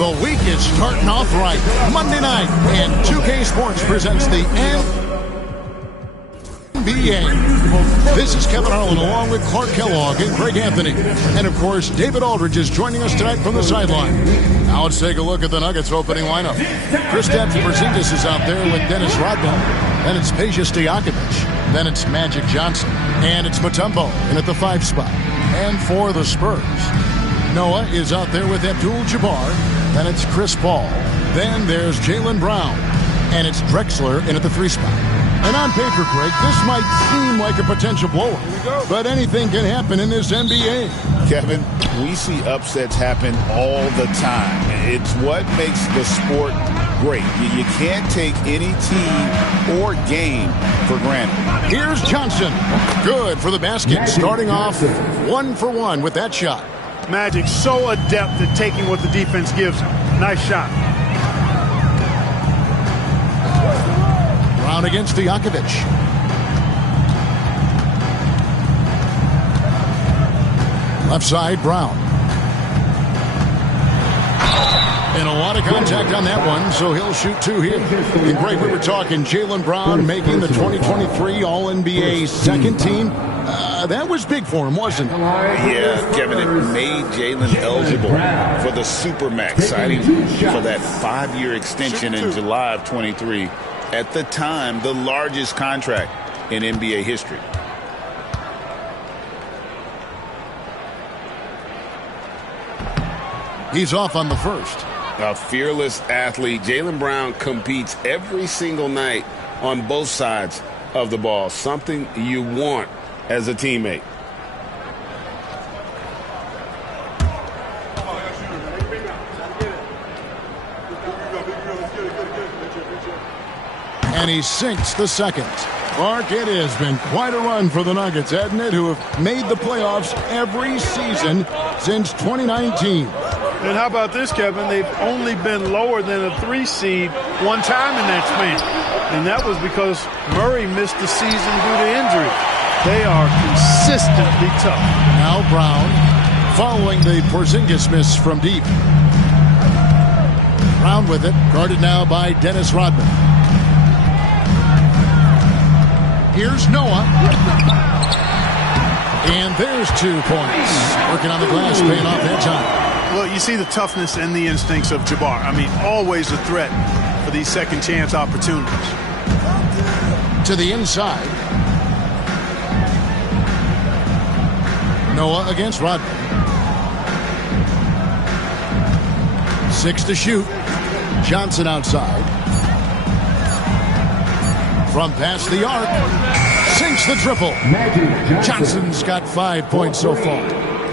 The week is starting off right. Monday night, and 2K Sports presents the NBL. This is Kevin Harlan along with Clark Kellogg and Greg Anthony. And, of course, David Aldridge is joining us tonight from the sideline. Now let's take a look at the Nuggets opening lineup. Kristaps Porzingis is out there with Dennis Rodman. Then it's Peja Stojakovic. Then it's Magic Johnson. And it's Mutombo in at the 5 spot. And for the Spurs, Noah is out there with Abdul-Jabbar. Then it's Chris Paul. Then there's Jaylen Brown. And it's Drexler in at the 3 spot. And on paper, Greg, this might seem like a potential blowout. But anything can happen in this NBA. Kevin, we see upsets happen all the time. It's what makes the sport great. You can't take any team or game for granted. Here's Johnson. Good for the basket. Starting off 1 for 1 with that shot. Magic so adept at taking what the defense gives him. Nice shot. Brown against Stojakovic. Left side, Brown. And a lot of contact on that one, so he'll shoot 2 here. And Greg, we were talking Jaylen Brown making the 2023 All-NBA second team. That was big for him, wasn't it? Yeah, Kevin, it made Jaylen eligible for the Supermax, signing for that 5-year extension in July of 23. At the time, the largest contract in NBA history. He's off on the first. A fearless athlete. Jaylen Brown competes every single night on both sides of the ball. Something you want as a teammate. And he sinks the second. Mark, it has been quite a run for the Nuggets, hasn't it, who have made the playoffs every season since 2019. And how about this, Kevin? They've only been lower than a 3 seed one time in that span. And that was because Murray missed the season due to injury. They are consistently tough. Now Brown following the Porzingis miss from deep. Brown with it, guarded now by Dennis Rodman. Here's Noah. And there's 2 points. Working on the glass, paying off that time. Well, you see the toughness and the instincts of Jabbar. I mean, always a threat for these second chance opportunities. To the inside. Noah against Rodman. 6 to shoot. Johnson outside. From past the arc. Sinks the triple. Johnson's got 5 points so far.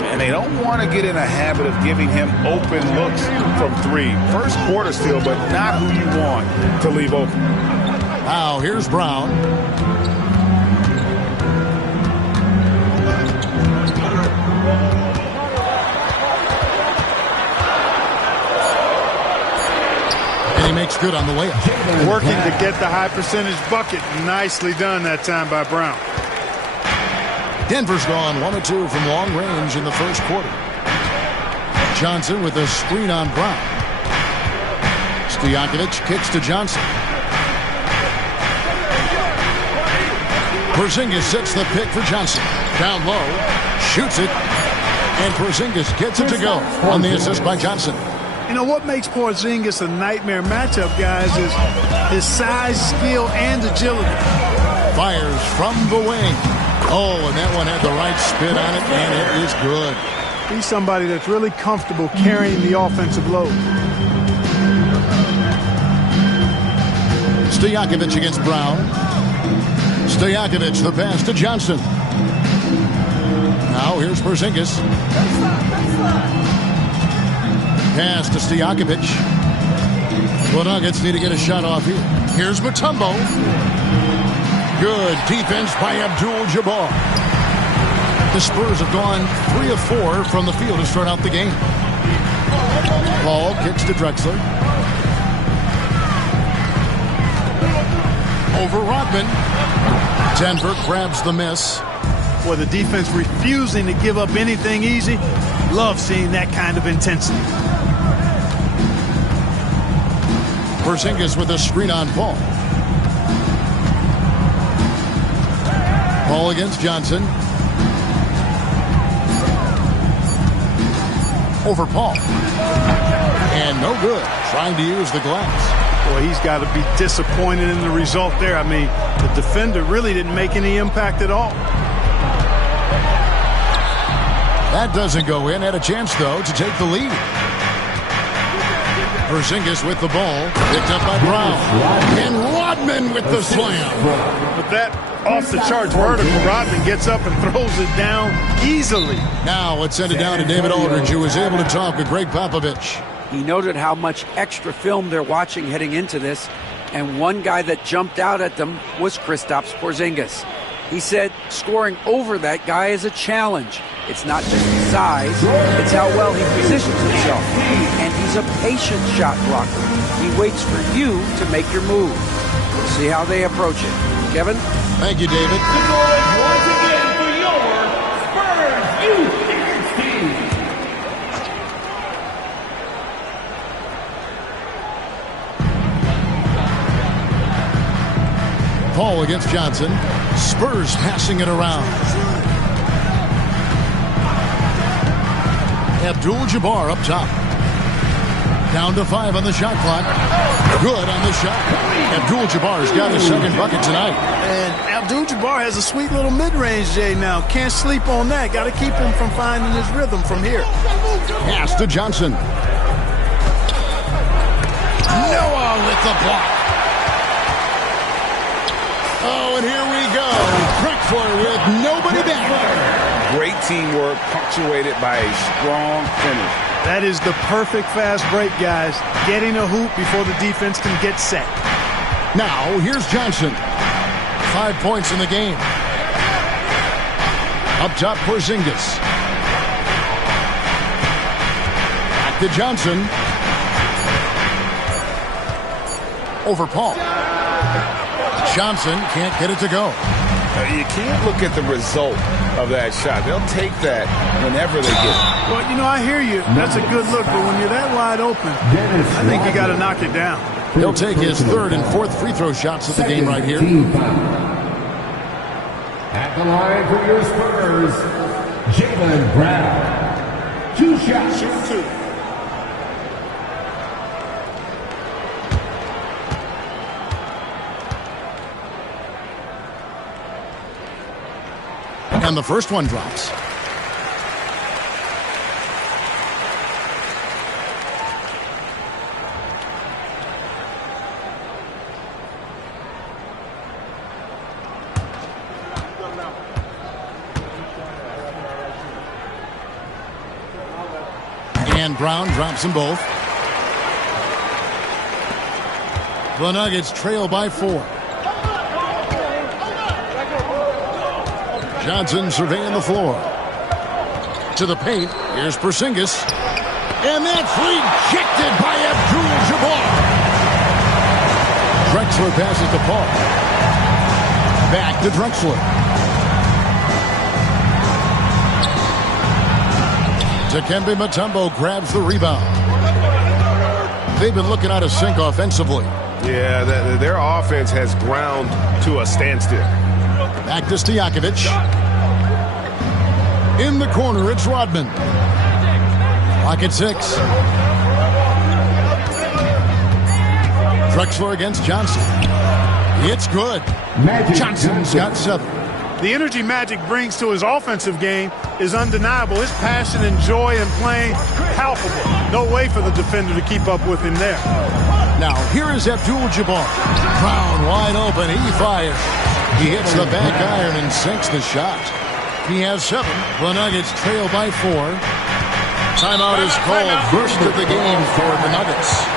And they don't want to get in a habit of giving him open looks from 3. First quarter still, but not who you want to leave open. Now here's Brown. And he makes good on the layup. Working to get the high percentage bucket. Nicely done that time by Brown. Denver's gone 1 of 2 from long range in the first quarter. Johnson with a screen on Brown. Stojakovic kicks to Johnson. Porzingis sets the pick for Johnson. Down low, shoots it, and Porzingis gets it to go on the assist by Johnson. You know what makes Porzingis a nightmare matchup, guys, is his size, skill, and agility. Fires from the wing. Oh, and that one had the right spin on it, and it is good. He's somebody that's really comfortable carrying the offensive load. Stojakovic against Brown. Stojakovic, the pass to Johnson. Now here's Porzingis. Pass to Stojakovic. The Nuggets need to get a shot off here. Here's Mutombo. Good defense by Abdul-Jabbar. The Spurs have gone 3 of 4 from the field to start out the game. Paul kicks to Drexler. Over Rodman. Denver grabs the miss. For the defense refusing to give up anything easy. Love seeing that kind of intensity. Porzingis with a screen on Paul. Paul against Johnson. Over Paul. And no good. Trying to use the glass. Boy, he's got to be disappointed in the result there. I mean, the defender really didn't make any impact at all. That doesn't go in. Had a chance, though, to take the lead. Porzingis with the ball. Picked up by Brown. And Rodman with the slam. With that off-the-charts vertical, Rodman gets up and throws it down easily. Now let's send it down to David Aldridge, who was able to talk with Greg Popovich. He noted how much extra film they're watching heading into this, and one guy that jumped out at them was Kristaps Porzingis. He said scoring over that guy is a challenge. It's not just his size, it's how well he positions himself. And he's a patient shot blocker. He waits for you to make your move. We'll see how they approach it. Kevin? Thank you, David. Once again for your Spurs Youth team. Paul against Johnson. Spurs passing it around. Abdul-Jabbar up top. Down to 5 on the shot clock. Good on the shot. Abdul-Jabbar's got his second bucket tonight. And Abdul-Jabbar has a sweet little mid-range, Jay, now. Can't sleep on that. Got to keep him from finding his rhythm from here. Pass to Johnson. Noah with the block. Oh, and here we go. Drexler with nobody back. Great teamwork, punctuated by a strong finish. That is the perfect fast break, guys. Getting a hoop before the defense can get set. Now, here's Johnson. 5 points in the game. Up top, Porzingis. Back to Johnson. Over Paul. Johnson can't get it to go. You can't look at the result of that shot. They'll take that whenever they get it. Well, you know, I hear you. That's a good look, but when you're that wide open, I think you got to knock it down. He'll take his third and fourth free throw shots of the game right here. At the line for your Spurs, Jaylen Brown. 2 shots. Shoot 2. And the first one drops. And Brown drops them both. The Nuggets trail by 4. Johnson surveying the floor. To the paint. Here's Porzingis. And that's rejected by Abdul-Jabbar. Drexler passes to Paul. Back to Drexler. Dikembe Mutombo grabs the rebound. They've been looking out of sync offensively. Yeah, their offense has ground to a standstill. Back to Stojakovic. In the corner, it's Rodman. Clock at 6. Drexler against Johnson. It's good. Johnson's got 7. The energy Magic brings to his offensive game is undeniable. His passion and joy in playing, palpable. No way for the defender to keep up with him there. Now, here is Abdul-Jabbar. Brown wide open. He fires. He hits the back iron and sinks the shot. He has 7. The Nuggets trail by 4. Timeout is called. First of the game for the Nuggets.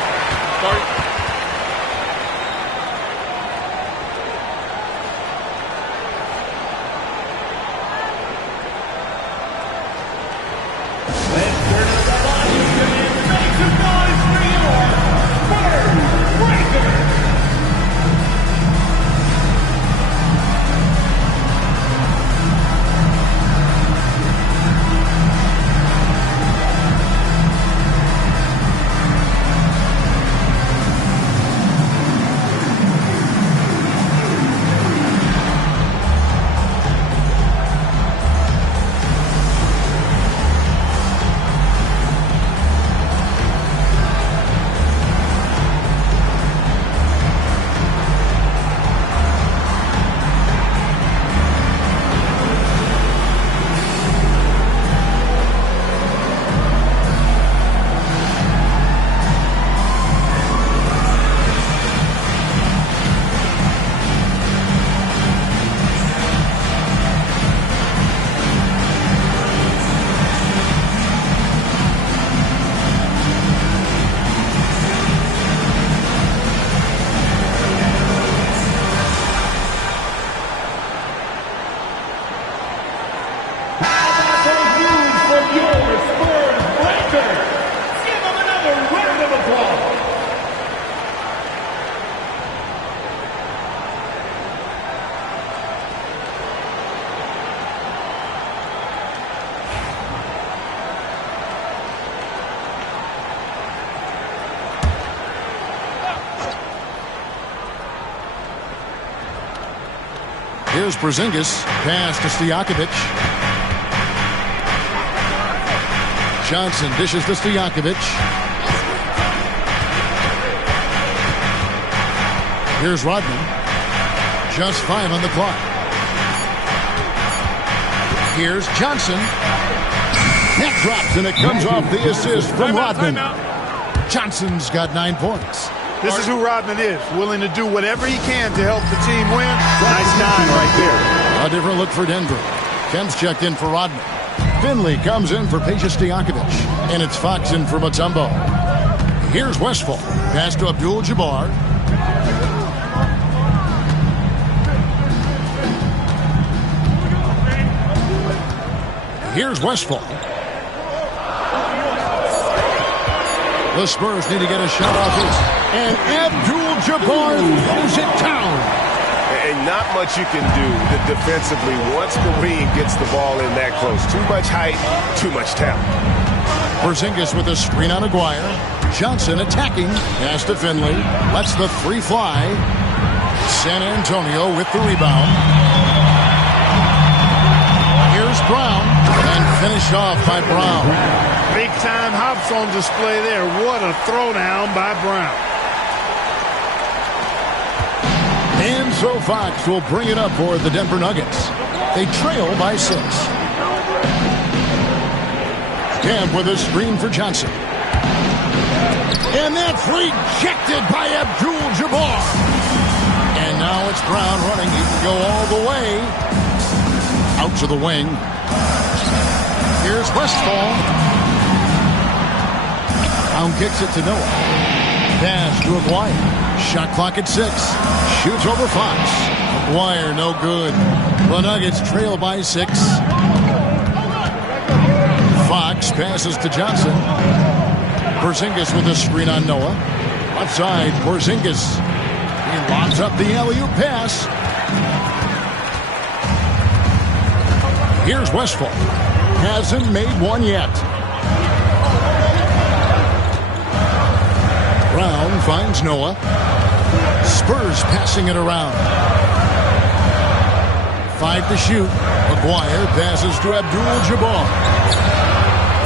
Here's Porzingis. Pass to Stojakovic. Johnson dishes to Stojakovic. Here's Rodman. Just 5 on the clock. Here's Johnson. That drops, and it comes off the assist from Rodman. Johnson's got 9 points. This is who Rodman is, willing to do whatever he can to help the team win. Nice dime right there. A different look for Denver. Kemp's checked in for Rodman. Finley comes in for Peja Stojakovic. And it's Fox in for Mutombo. Here's Westphal. Pass to Abdul-Jabbar. Here's Westphal. The Spurs need to get a shot off this. And Abdul-Jabbar throws it down. And not much you can do defensively once Kareem gets the ball in that close. Too much height, too much talent. Porzingis with a screen on Aguirre. Johnson attacking. Pass to Finley. Lets the 3 fly. San Antonio with the rebound. Here's Brown. And finished off by Brown. Big-time hops on display there. What a throwdown by Brown. And so Fox will bring it up for the Denver Nuggets. They trail by 6. Kemp with a screen for Johnson. And that's rejected by Abdul-Jabbar. And now it's Brown running. He can go all the way. Out to the wing. Here's Westphal. Brown kicks it to Noah. Pass to Aguirre. Shot clock at 6. Shoots over Fox. Aguirre no good. The Nuggets trail by 6. Fox passes to Johnson. Porzingis with a screen on Noah. Left side, Porzingis. He lobs up the alley-oop pass. Here's Westphal. Hasn't made one yet. Brown finds Noah. Spurs passing it around. 5 to shoot. Aguirre passes to Abdul-Jabbar.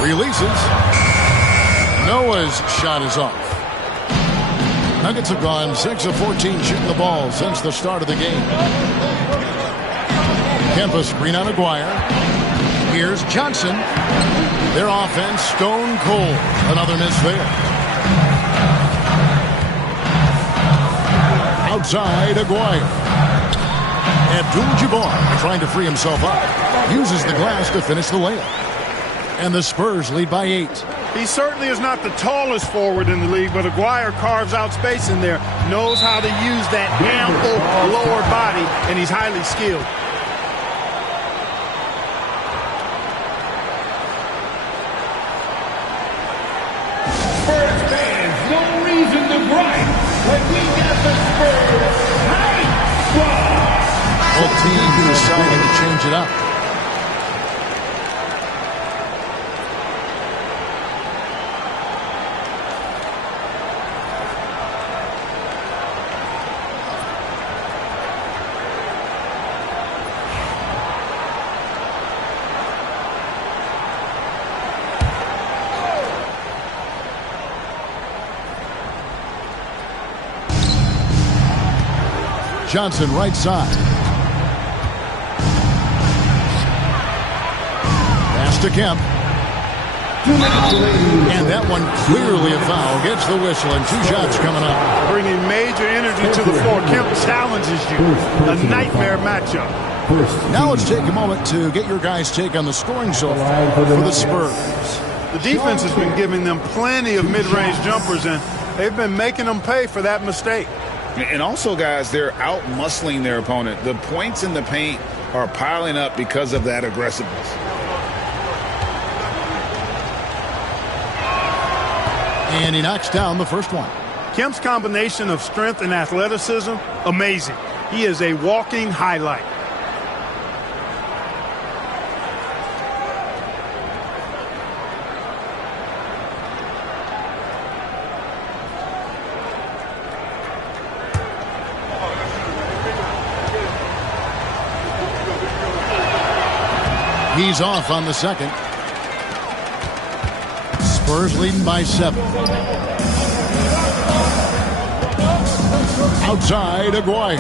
Releases. Noah's shot is off. Nuggets have gone 6 of 14 shooting the ball since the start of the game. Kemp a screen on Aguirre. Here's Johnson. Their offense stone cold. Another miss there. Outside Aguirre. Abdul-Jabbar trying to free himself up. Uses the glass to finish the layup. And the Spurs lead by 8. He certainly is not the tallest forward in the league, but Aguirre carves out space in there. Knows how to use that ample lower body, and he's highly skilled. Spurs fans, no reason to gripe when we got the Spurs hype squad. Both teams deciding to change it up. Johnson right side. Pass to Kemp. And that one clearly a foul. Gets the whistle and 2 shots coming up. Bringing major energy to the floor. Kemp challenges you. A nightmare matchup. Now let's take a moment to get your guys' take on the scoring so far for the Spurs. The defense has been giving them plenty of mid-range jumpers, and they've been making them pay for that mistake. And also, guys, they're out-muscling their opponent. The points in the paint are piling up because of that aggressiveness. And he knocks down the first one. Kemp's combination of strength and athleticism, amazing. He is a walking highlight. He's off on the second. Spurs leading by 7. Outside, Aguirre.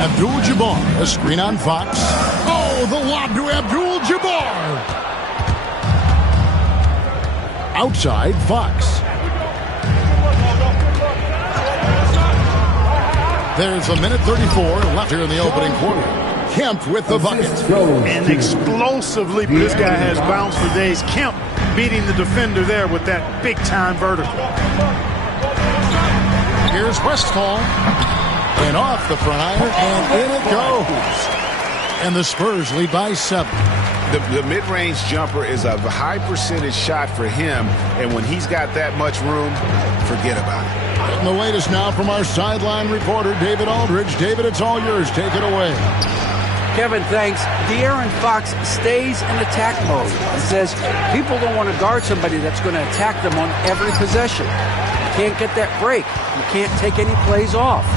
Abdul-Jabbar, a screen on Fox. Oh, the lob to Abdul-Jabbar. Outside, Fox. There's a minute 34 left here in the opening quarter. Kemp with the bucket. And explosively, this guy has bounced for days. Kemp beating the defender there with that big-time vertical. Here's Westphal. And off the front iron, and in it goes. And the Spurs lead by 7. The mid-range jumper is a high percentage shot for him, and when he's got that much room, forget about it. And the latest now from our sideline reporter, David Aldridge. David, it's all yours. Take it away. Kevin, thanks. De'Aaron Fox stays in attack mode and says people don't want to guard somebody that's going to attack them on every possession. You can't get that break. You can't take any plays off.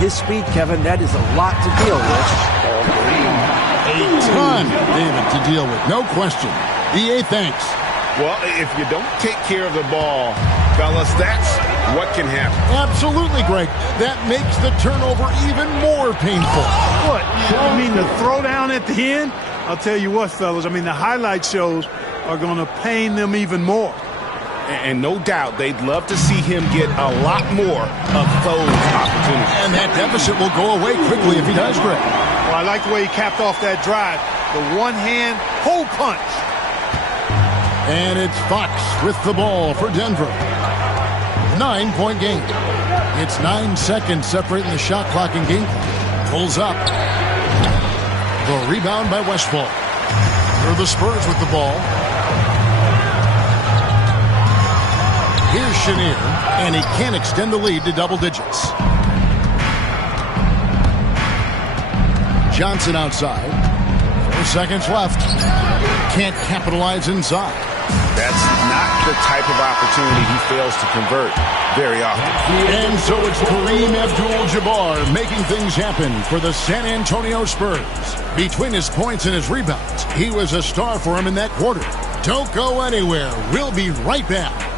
His speed, Kevin, that is a lot to deal with. A ton, David, to deal with. No question. EA, thanks. Well, if you don't take care of the ball, fellas, that's what can happen. Absolutely, Greg. That makes the turnover even more painful. What? I mean, the throwdown at the end? I'll tell you what, fellas. I mean, the highlight shows are going to pain them even more. And no doubt they'd love to see him get a lot more of those opportunities. And that deficit will go away quickly if he does, Greg. Well, I like the way he capped off that drive. The one-hand hole punch. And it's Fox with the ball for Denver. 9-point game. It's 9 seconds separating the shot clock and game clock. Pulls up. The rebound by Westphal. For the Spurs with the ball. Here's Chenier, and he can't extend the lead to double digits. Johnson outside. 4 seconds left. Can't capitalize inside. That's not the type of opportunity he fails to convert very often. And so it's Kareem Abdul-Jabbar making things happen for the San Antonio Spurs. Between his points and his rebounds, he was a star for him in that quarter. Don't go anywhere. We'll be right back.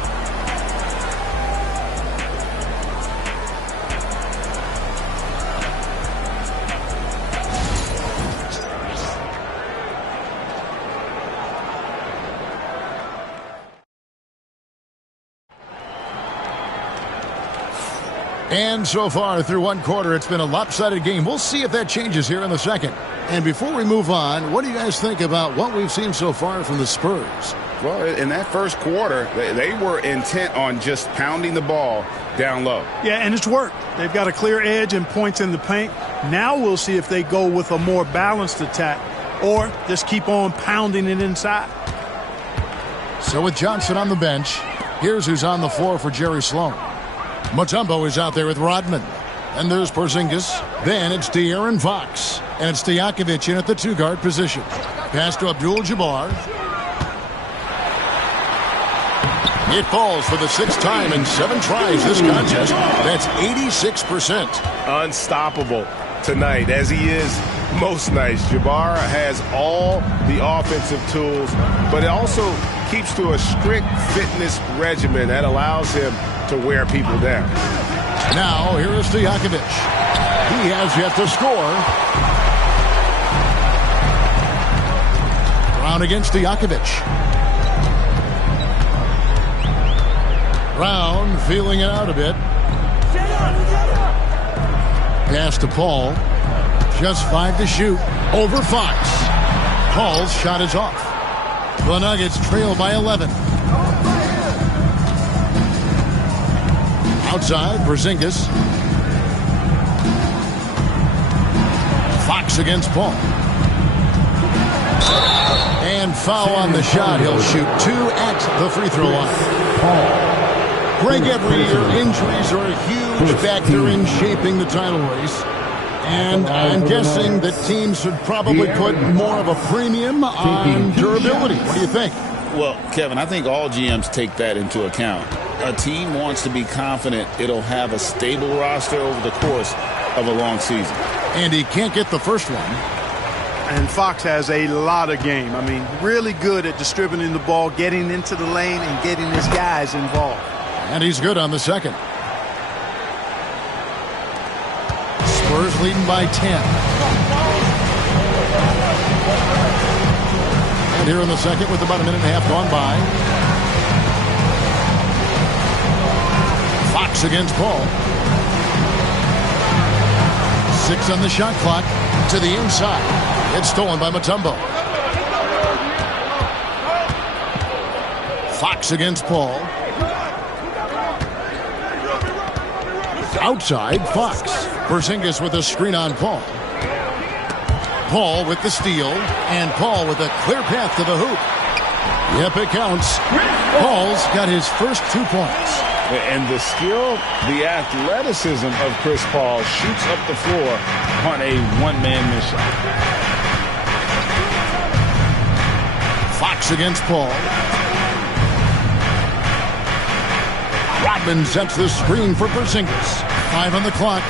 And so far through one quarter, it's been a lopsided game. We'll see if that changes here in the second. And before we move on, what do you guys think about what we've seen so far from the Spurs? Well, in that first quarter, they were intent on just pounding the ball down low. Yeah, and it's worked. They've got a clear edge and points in the paint. Now we'll see if they go with a more balanced attack or just keep on pounding it inside. So with Johnson on the bench, here's who's on the floor for Jerry Sloan. Mutombo is out there with Rodman. And there's Porzingis. Then it's De'Aaron Fox. And it's Stojakovic in at the two-guard position. Pass to Abdul-Jabbar. It falls for the 6th time in 7 tries this contest. That's 86%. Unstoppable tonight, as he is most nights. Jabbar has all the offensive tools, but it also keeps to a strict fitness regimen that allows him to wear people down. Now, here is Stojakovic. He has yet to score. Brown against Stojakovic. Brown feeling it out a bit. Pass to Paul. Just 5 to shoot. Over Fox. Paul's shot is off. The Nuggets trail by 11. Outside, Porzingis. Fox against Paul. And foul on the shot. He'll shoot 2 at the free throw line. Greg, every year injuries are a huge factor in shaping the title race. And I'm guessing that teams should probably put more of a premium on durability. What do you think? Well, Kevin, I think all GMs take that into account. A team wants to be confident it'll have a stable roster over the course of a long season. And he can't get the first one. And Fox has a lot of game. I mean, really good at distributing the ball, getting into the lane, and getting his guys involved. And he's good on the second. Spurs leading by 10. And here in the second with about a minute and a half gone by. Fox against Paul. 6 on the shot clock. To the inside. It's stolen by Mutombo. Fox against Paul. Outside, Fox. Porzingis with a screen on Paul. Paul with the steal. And Paul with a clear path to the hoop. Yep, it counts. Paul's got his first 2 points. And the skill, the athleticism of Chris Paul shoots up the floor on a one-man mission. Fox against Paul. Rodman sets the screen for Porzingis. 5 on the clock.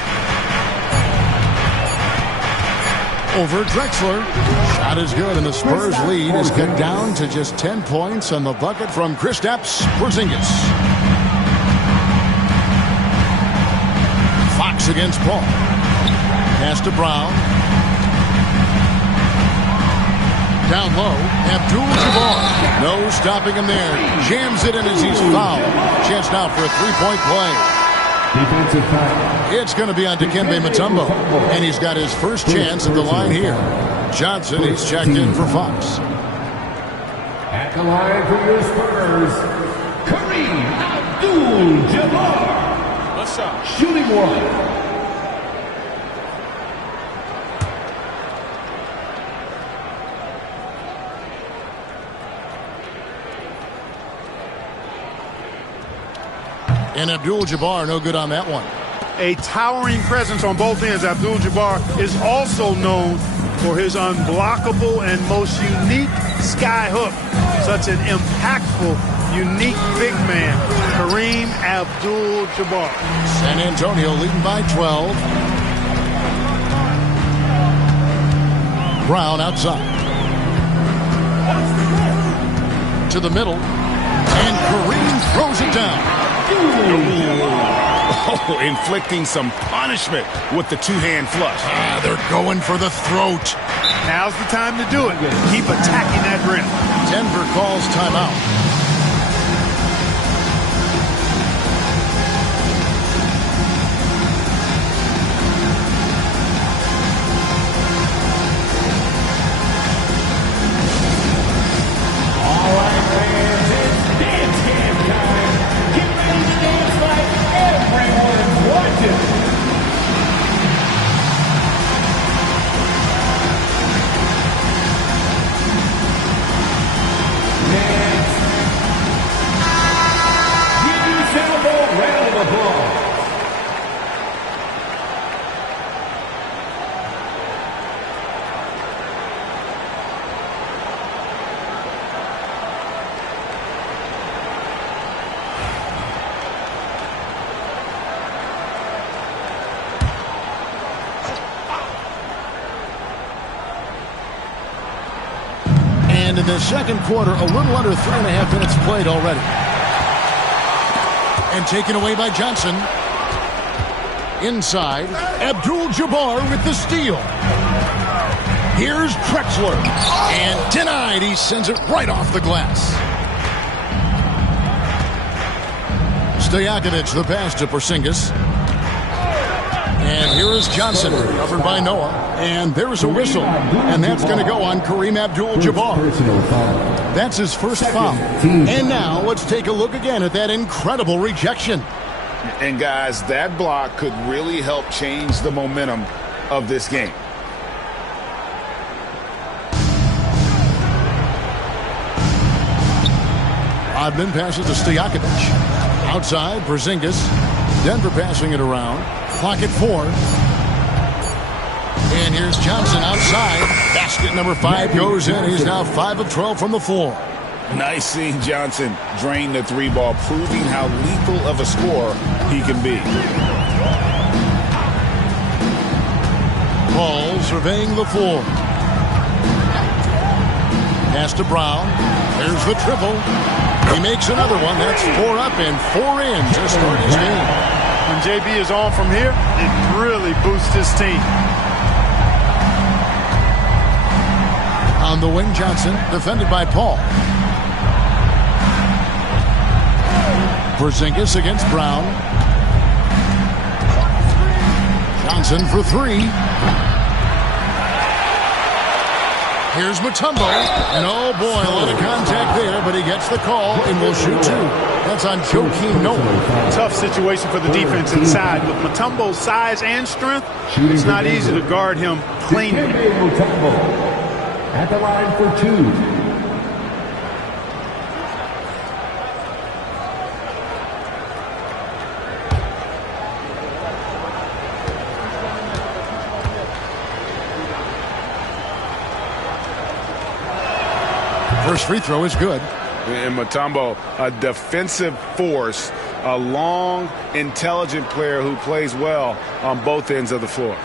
Over Drexler. Shot is good, and the Spurs lead is cut down to just 10 points on the bucket from Kristaps Porzingis. Fox against Paul. Pass to Brown. Down low, Abdul-Jabbar. No stopping him there. Jams it in as he's fouled. Chance now for a three-point play. Defensive foul. It's going to be on Dikembe Mutombo. And he's got his first chance at the line here. Johnson, he's checked in for Fox. At the line for your Spurs, Kareem Abdul-Jabbar. What's up? Shooting one. And Abdul-Jabbar, no good on that one. A towering presence on both ends. Abdul-Jabbar is also known for his unblockable and most unique sky hook. Such an impactful, unique big man, Kareem Abdul-Jabbar. San Antonio leading by 12. Brown outside. To the middle. And Kareem throws it down. Oh, inflicting some punishment with the two-hand flush. They're going for the throat. Now's the time to do it. Keep attacking that rim. Denver calls timeout. And in the second quarter, a little under 3.5 minutes played already. And taken away by Johnson. Inside, Abdul-Jabbar with the steal. Here's Drexler. And denied. He sends it right off the glass. Stojakovic, the pass to Porzingis. And here is Johnson, covered by Noah. And there's a whistle. And that's going to go on Kareem Abdul-Jabbar. That's his first foul. And now let's take a look again at that incredible rejection. And guys, that block could really help change the momentum of this game. Rodman passes to Stojakovic. Outside, Porzingis. Denver passing it around. Clock at 4. And here's Johnson outside. Basket number 5 goes in. He's now 5 of 12 from the floor. Nice seeing Johnson drain the 3-ball, proving how lethal of a scorer he can be. Paul surveying the floor. Pass to Brown. There's the triple. He makes another one. That's 4 up and 4 in to start his game. When JB is on from here, it really boosts his team. On the wing, Johnson, defended by Paul. Porzingis against Brown. Johnson for 3. Here's Mutombo. And oh boy, a lot of contact there, but he gets the call and will shoot 2. That's on Joakim Noah. Tough situation for the defense inside. With Mutombo's size and strength, it's not easy to guard him cleanly. At the line for 2. First free throw is good. And Mutombo, a defensive force, a long, intelligent player who plays well on both ends of the floor.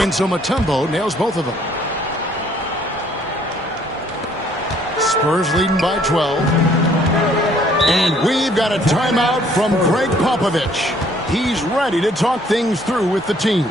And so Mutombo nails both of them. Spurs leading by 12. And we've got a timeout from Greg Popovich. He's ready to talk things through with the team.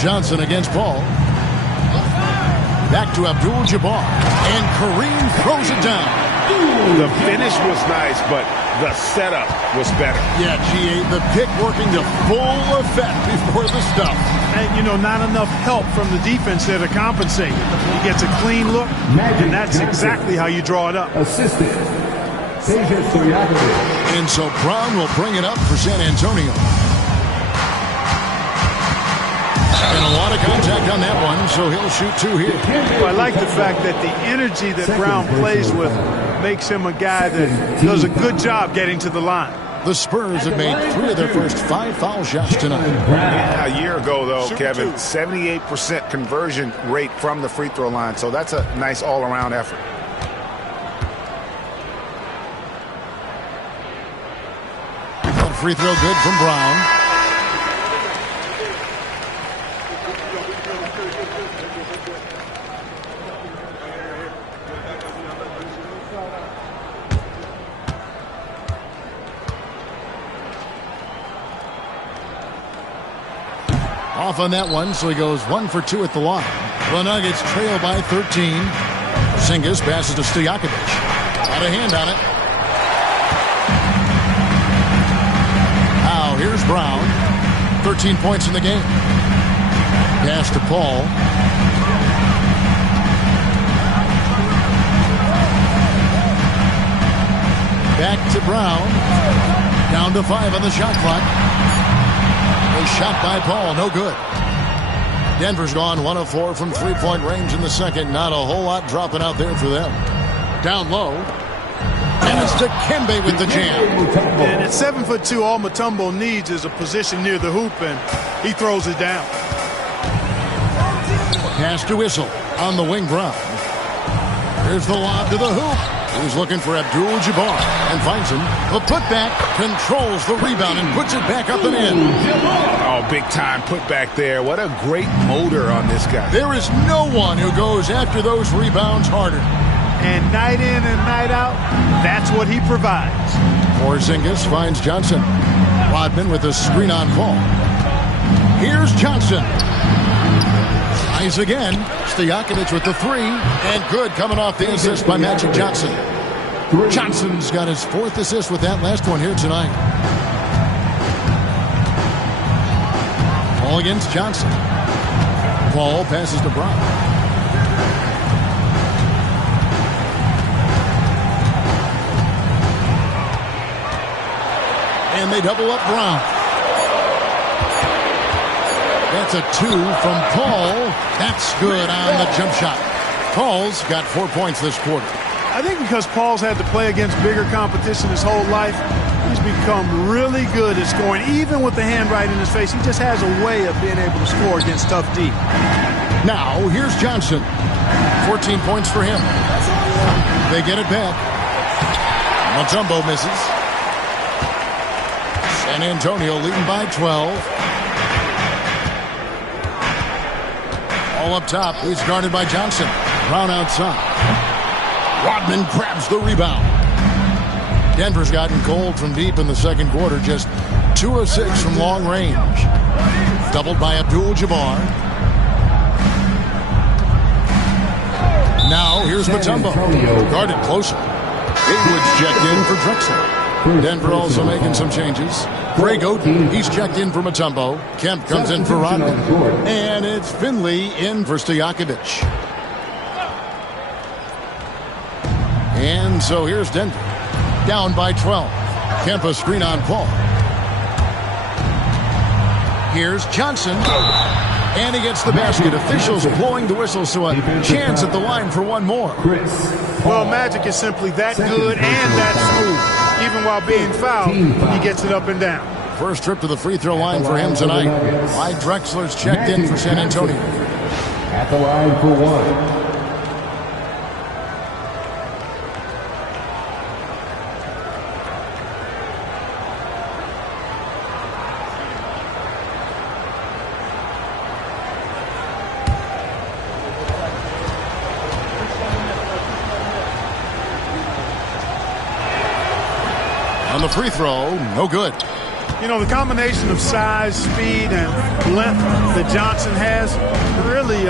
Johnson against Paul. Back to Abdul-Jabbar. And Kareem throws it down. The finish was nice, but the setup was better. Yeah, G.A., the pick working to full effect before the stuff. And, you know, not enough help from the defense there to compensate. He gets a clean look, and that's exactly how you draw it up. Assistant. And so Brown will bring it up for San Antonio. And a lot of contact on that one, so he'll shoot 2 here. Well, I like the fact that the energy that Brown plays with makes him a guy that does a good job getting to the line. The Spurs have made 3 of their first 5 foul shots tonight. Yeah, a year ago, though, Kevin, 78% conversion rate from the free throw line, so that's a nice all-around effort. That free throw good from Brown. Off on that one, so he goes 1 for 2 at the line. The Nuggets trail by 13. Porzingis passes to Stojakovic. Got a hand on it. Now here's Brown. 13 points in the game. Pass to Paul. Back to Brown. Down to 5 on the shot clock. A shot by Paul, no good. Denver's gone 1 of 4 from three-point range in the second. Not a whole lot dropping out there for them. Down low. And it's to Kembe with the jam. And at 7'2", all Mutombo needs is a position near the hoop, and he throws it down. Pass to Whistle on the wing. Brown. Here's the lob to the hoop. He's looking for Abdul-Jabbar and finds him. The putback, controls the rebound and puts it back up and in. Oh, big time putback there. What a great motor on this guy. There is no one who goes after those rebounds harder. And night in and night out, that's what he provides. Porzingis finds Johnson. Rodman with a screen on call. Here's Johnson. Tries again. Stojakovic with the three. And good, coming off the assist by Magic Johnson. Johnson's got his 4th assist with that last one here tonight. Ball against Johnson. Ball passes to Brown. And they double up Brown. That's a 2 from Paul. That's good on the jump shot. Paul's got 4 points this quarter. I think because Paul's had to play against bigger competition his whole life, he's become really good at scoring. Even with the hand right in his face, he just has a way of being able to score against tough D. Now, here's Johnson. 14 points for him. They get it back. Mutombo misses. San Antonio leading by 12. All up top. He's guarded by Johnson. Brown outside. Rodman grabs the rebound. Denver's gotten cold from deep in the second quarter. Just 2 of 6 from long range. Doubled by Abdul-Jabbar. Now here's Mutombo. Guarded closer. Haywood's checked in for Drexler. Denver also making some changes. Greg Oden, he's checked in for Mutombo. Kemp comes in for Rodman. And it's Finley in for Stojakovic. And so here's Denver. Down by 12. Kemp a screen on Paul. Here's Johnson. And he gets the basket. Officials blowing the whistle, so a chance at the line for one more. Well, Magic is simply that good and that smooth. Even while being fouled, he gets it up and down. First trip to the free throw line for him tonight. Clyde Drexler's checked in for San Antonio. At the line for 1. On the free throw, no good. You know, the combination of size, speed, and length that Johnson has, really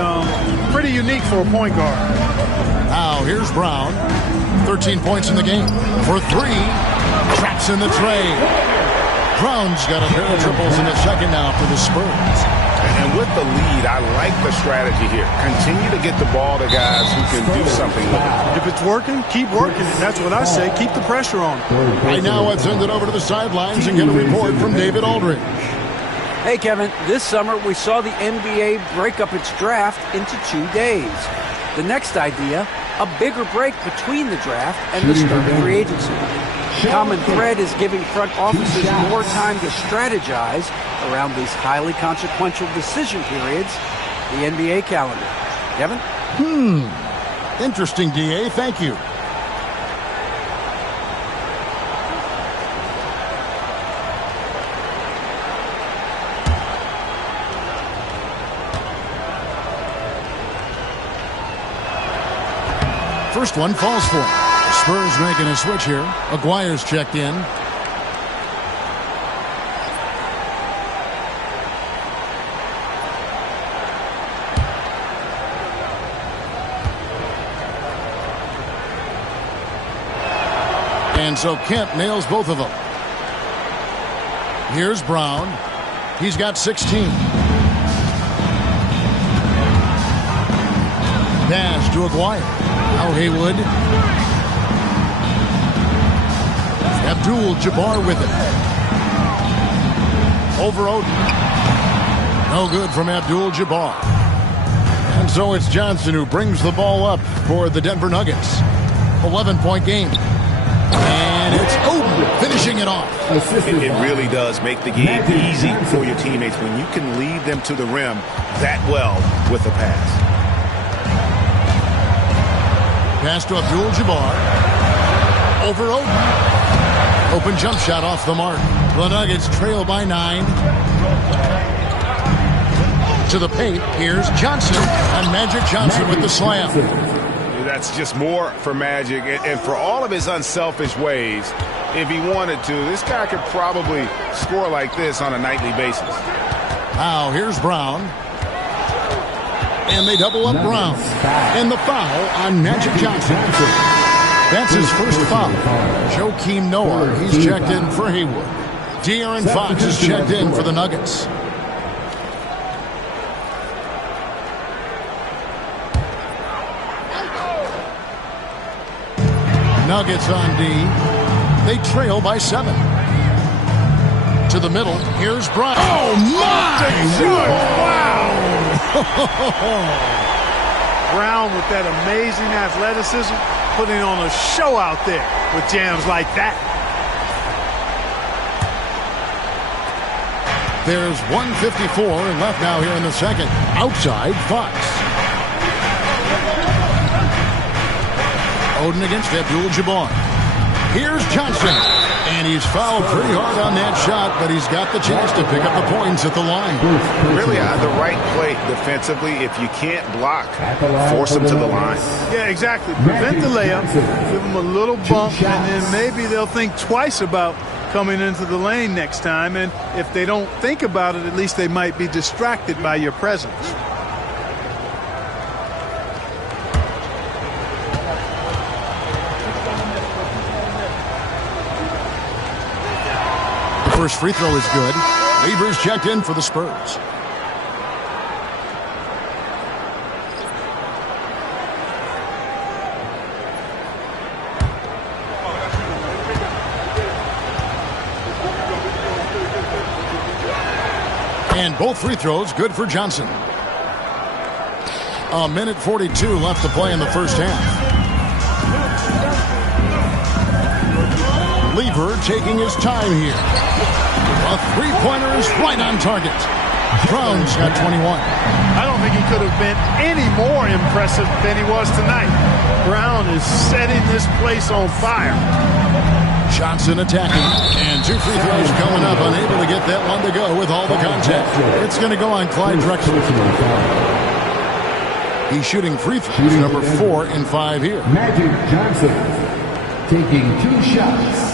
pretty unique for a point guard. Now here's Brown. 13 points in the game. For 3, traps in the tray. Brown's got a pair of triples in the second now for the Spurs. And with the lead, I like the strategy here. Continue to get the ball to guys who can do something with it. If it's working, keep working it. That's what I say. Keep the pressure on. Right now, let's send it over to the sidelines and get a report from David Aldridge. Hey, Kevin, this summer we saw the NBA break up its draft into 2 days. The next idea, a bigger break between the draft and the start of free agency. The common thread is giving front offices more time to strategize around these highly consequential decision periods, the NBA calendar. Kevin? Interesting, DA. Thank you. First one falls for him. The Spurs making a switch here. Aguirre's checked in. And so Kemp nails both of them. Here's Brown. He's got 16. Pass to Aguirre. Now Haywood. Abdul-Jabbar with it. Over Oden. No good from Abdul-Jabbar. And so it's Johnson who brings the ball up for the Denver Nuggets. 11-point game. And it's Oden finishing it off. It really does make the game easy for your teammates when you can lead them to the rim that well with a pass. Pass to Abdul-Jabbar. Over Oden. Open jump shot off the mark. The Nuggets trail by 9. To the paint. Here's Johnson. And Magic Johnson with the slam. That's just more for Magic. And for all of his unselfish ways, if he wanted to, this guy could probably score like this on a nightly basis. Now here's Brown. And they double up Brown. And the foul on Magic Johnson. That's his first foul. Joakim Noah, he's checked in for Haywood. De'Aaron Fox is checked in for the Nuggets. Nuggets on D. They trail by 7. To the middle. Here's Bryant. Oh, my! Wow! Brown with that amazing athleticism, putting on a show out there with jams like that. There's 1:54 left now here in the second. Outside, Fox. Oden against Abdul-Jabbar. Here's Johnson. And he's fouled pretty hard on that shot, but he's got the chance to pick up the points at the line. Really the right play defensively. If you can't block, force him to the line. Yeah, exactly. Prevent the layup, give them a little bump, and then maybe they'll think twice about coming into the lane next time. And if they don't think about it, at least they might be distracted by your presence. First free throw is good. Weaver's checked in for the Spurs. And both free throws good for Johnson. A minute 42 left to play in the first half. Weaver taking his time here. A three-pointer is right on target. Brown's got 21. I don't think he could have been any more impressive than he was tonight. Brown is setting this place on fire. Johnson attacking. And 2 free throws coming up. Unable to get that one to go with all the contact. It's going to go on Clyde Drexler. He's shooting free throws, number 4 in 5 here. Magic Johnson taking 2 shots.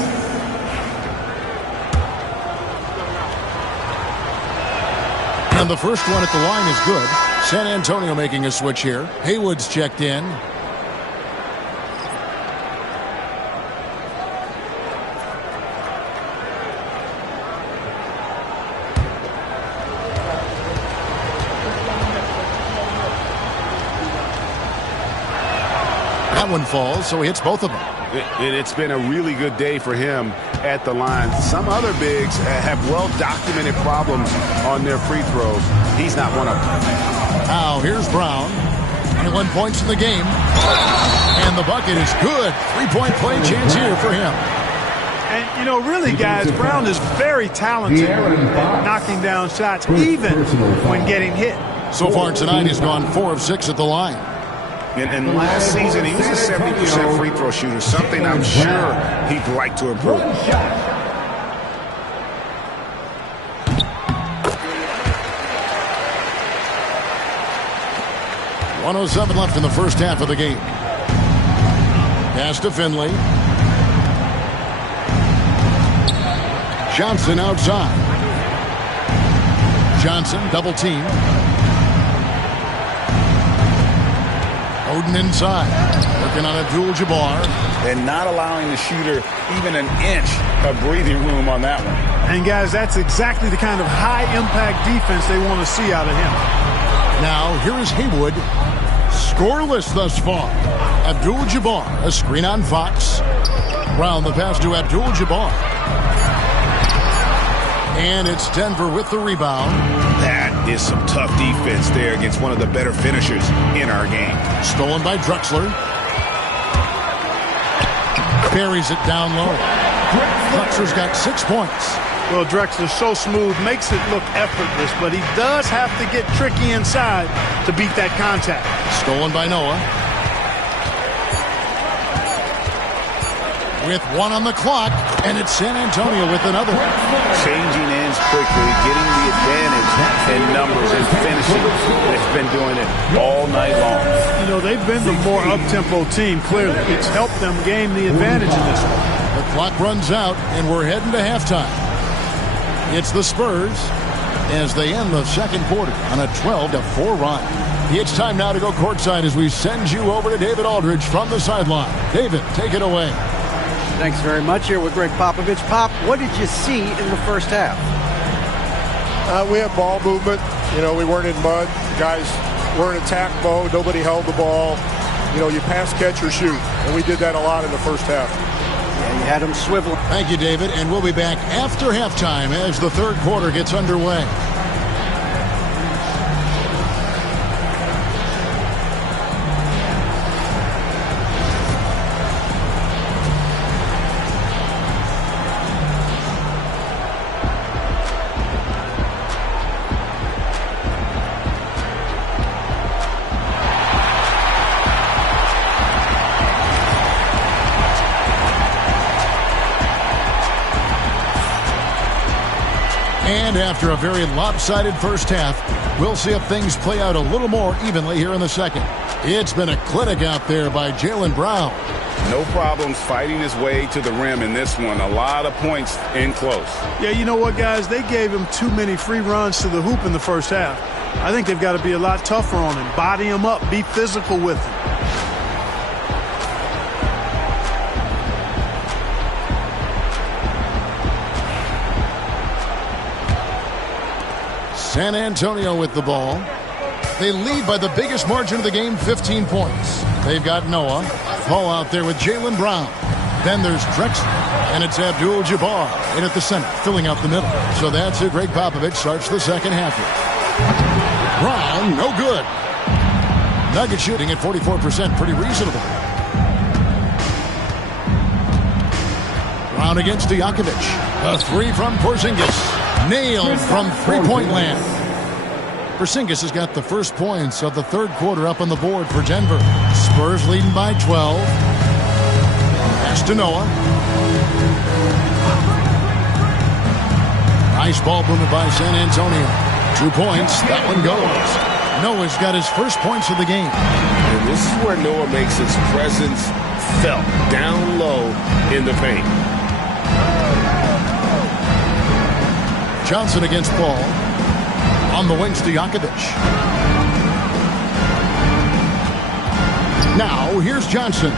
And the first one at the line is good. San Antonio making a switch here. Haywood's checked in. That one falls, so he hits both of them. It's been a really good day for him at the line. Some other bigs have well-documented problems on their free throws. He's not one of them. Now, here's Brown. 21 points in the game. And the bucket is good. 3-point play chance here for him. And, you know, really, guys, Brown is very talented at knocking down shots, even when getting hit. So far tonight, he's gone 4 of 6 at the line. And last season, he was a 70% free throw shooter, something I'm sure he'd like to improve. 1:07 left in the first half of the game. Pass to Finley. Johnson outside. Johnson double team. Oden inside. Working on Abdul-Jabbar. And not allowing the shooter even an inch of breathing room on that one. And, guys, that's exactly the kind of high-impact defense they want to see out of him. Now, here is Haywood. Scoreless thus far. Abdul-Jabbar, a screen on Fox. Brown the pass to Abdul-Jabbar. And it's Denver with the rebound. That is some tough defense there against one of the better finishers in our game. Stolen by Drexler. Buries it down low. Drexler's got 6 points. Well, Drexler's so smooth, makes it look effortless, but he does have to get tricky inside to beat that contact. Stolen by Noah. with 1 on the clock, and it's San Antonio with another. Changing ends quickly, getting the advantage in numbers and finishing. It's been doing it all night long. You know, they've been the more up-tempo team, clearly. It's helped them gain the advantage in this one. The clock runs out, and we're heading to halftime. It's the Spurs as they end the second quarter on a 12-4 run. It's time now to go courtside as we send you over to David Aldridge from the sideline. David, take it away. Thanks very much. Here with Greg Popovich. Pop, what did you see in the first half? We had ball movement. You know, we weren't in mud. Guys were in attack mode. Nobody held the ball. You know, you pass, catch, or shoot. And we did that a lot in the first half. Yeah, you had them swivel. Thank you, David. And we'll be back after halftime as the third quarter gets underway. And after a very lopsided first half, we'll see if things play out a little more evenly here in the second. It's been a clinic out there by Jaylen Brown. No problems fighting his way to the rim in this one. A lot of points in close. Yeah, you know what, guys? They gave him too many free runs to the hoop in the first half. I think they've got to be a lot tougher on him. Body him up. Be physical with him. San Antonio with the ball. They lead by the biggest margin of the game, 15 points. They've got Noah. Paul out there with Jaylen Brown. Then there's Drexler, and it's Abdul-Jabbar in at the center, filling out the middle. So that's it. Greg Popovich starts the second half here. Brown, no good. Nugget shooting at 44%, pretty reasonable. Brown against Stojakovic. A three from Porzingis. Nailed from three-point land. Porzingis has got the first points of the third quarter up on the board for Denver. Spurs leading by 12. Pass to Noah. Nice ball movement by San Antonio. 2 points. That one goes. Noah's got his first points of the game. And this is where Noah makes his presence felt down low in the paint. Johnson against Paul. On the wing, Stojakovic. Now, here's Johnson.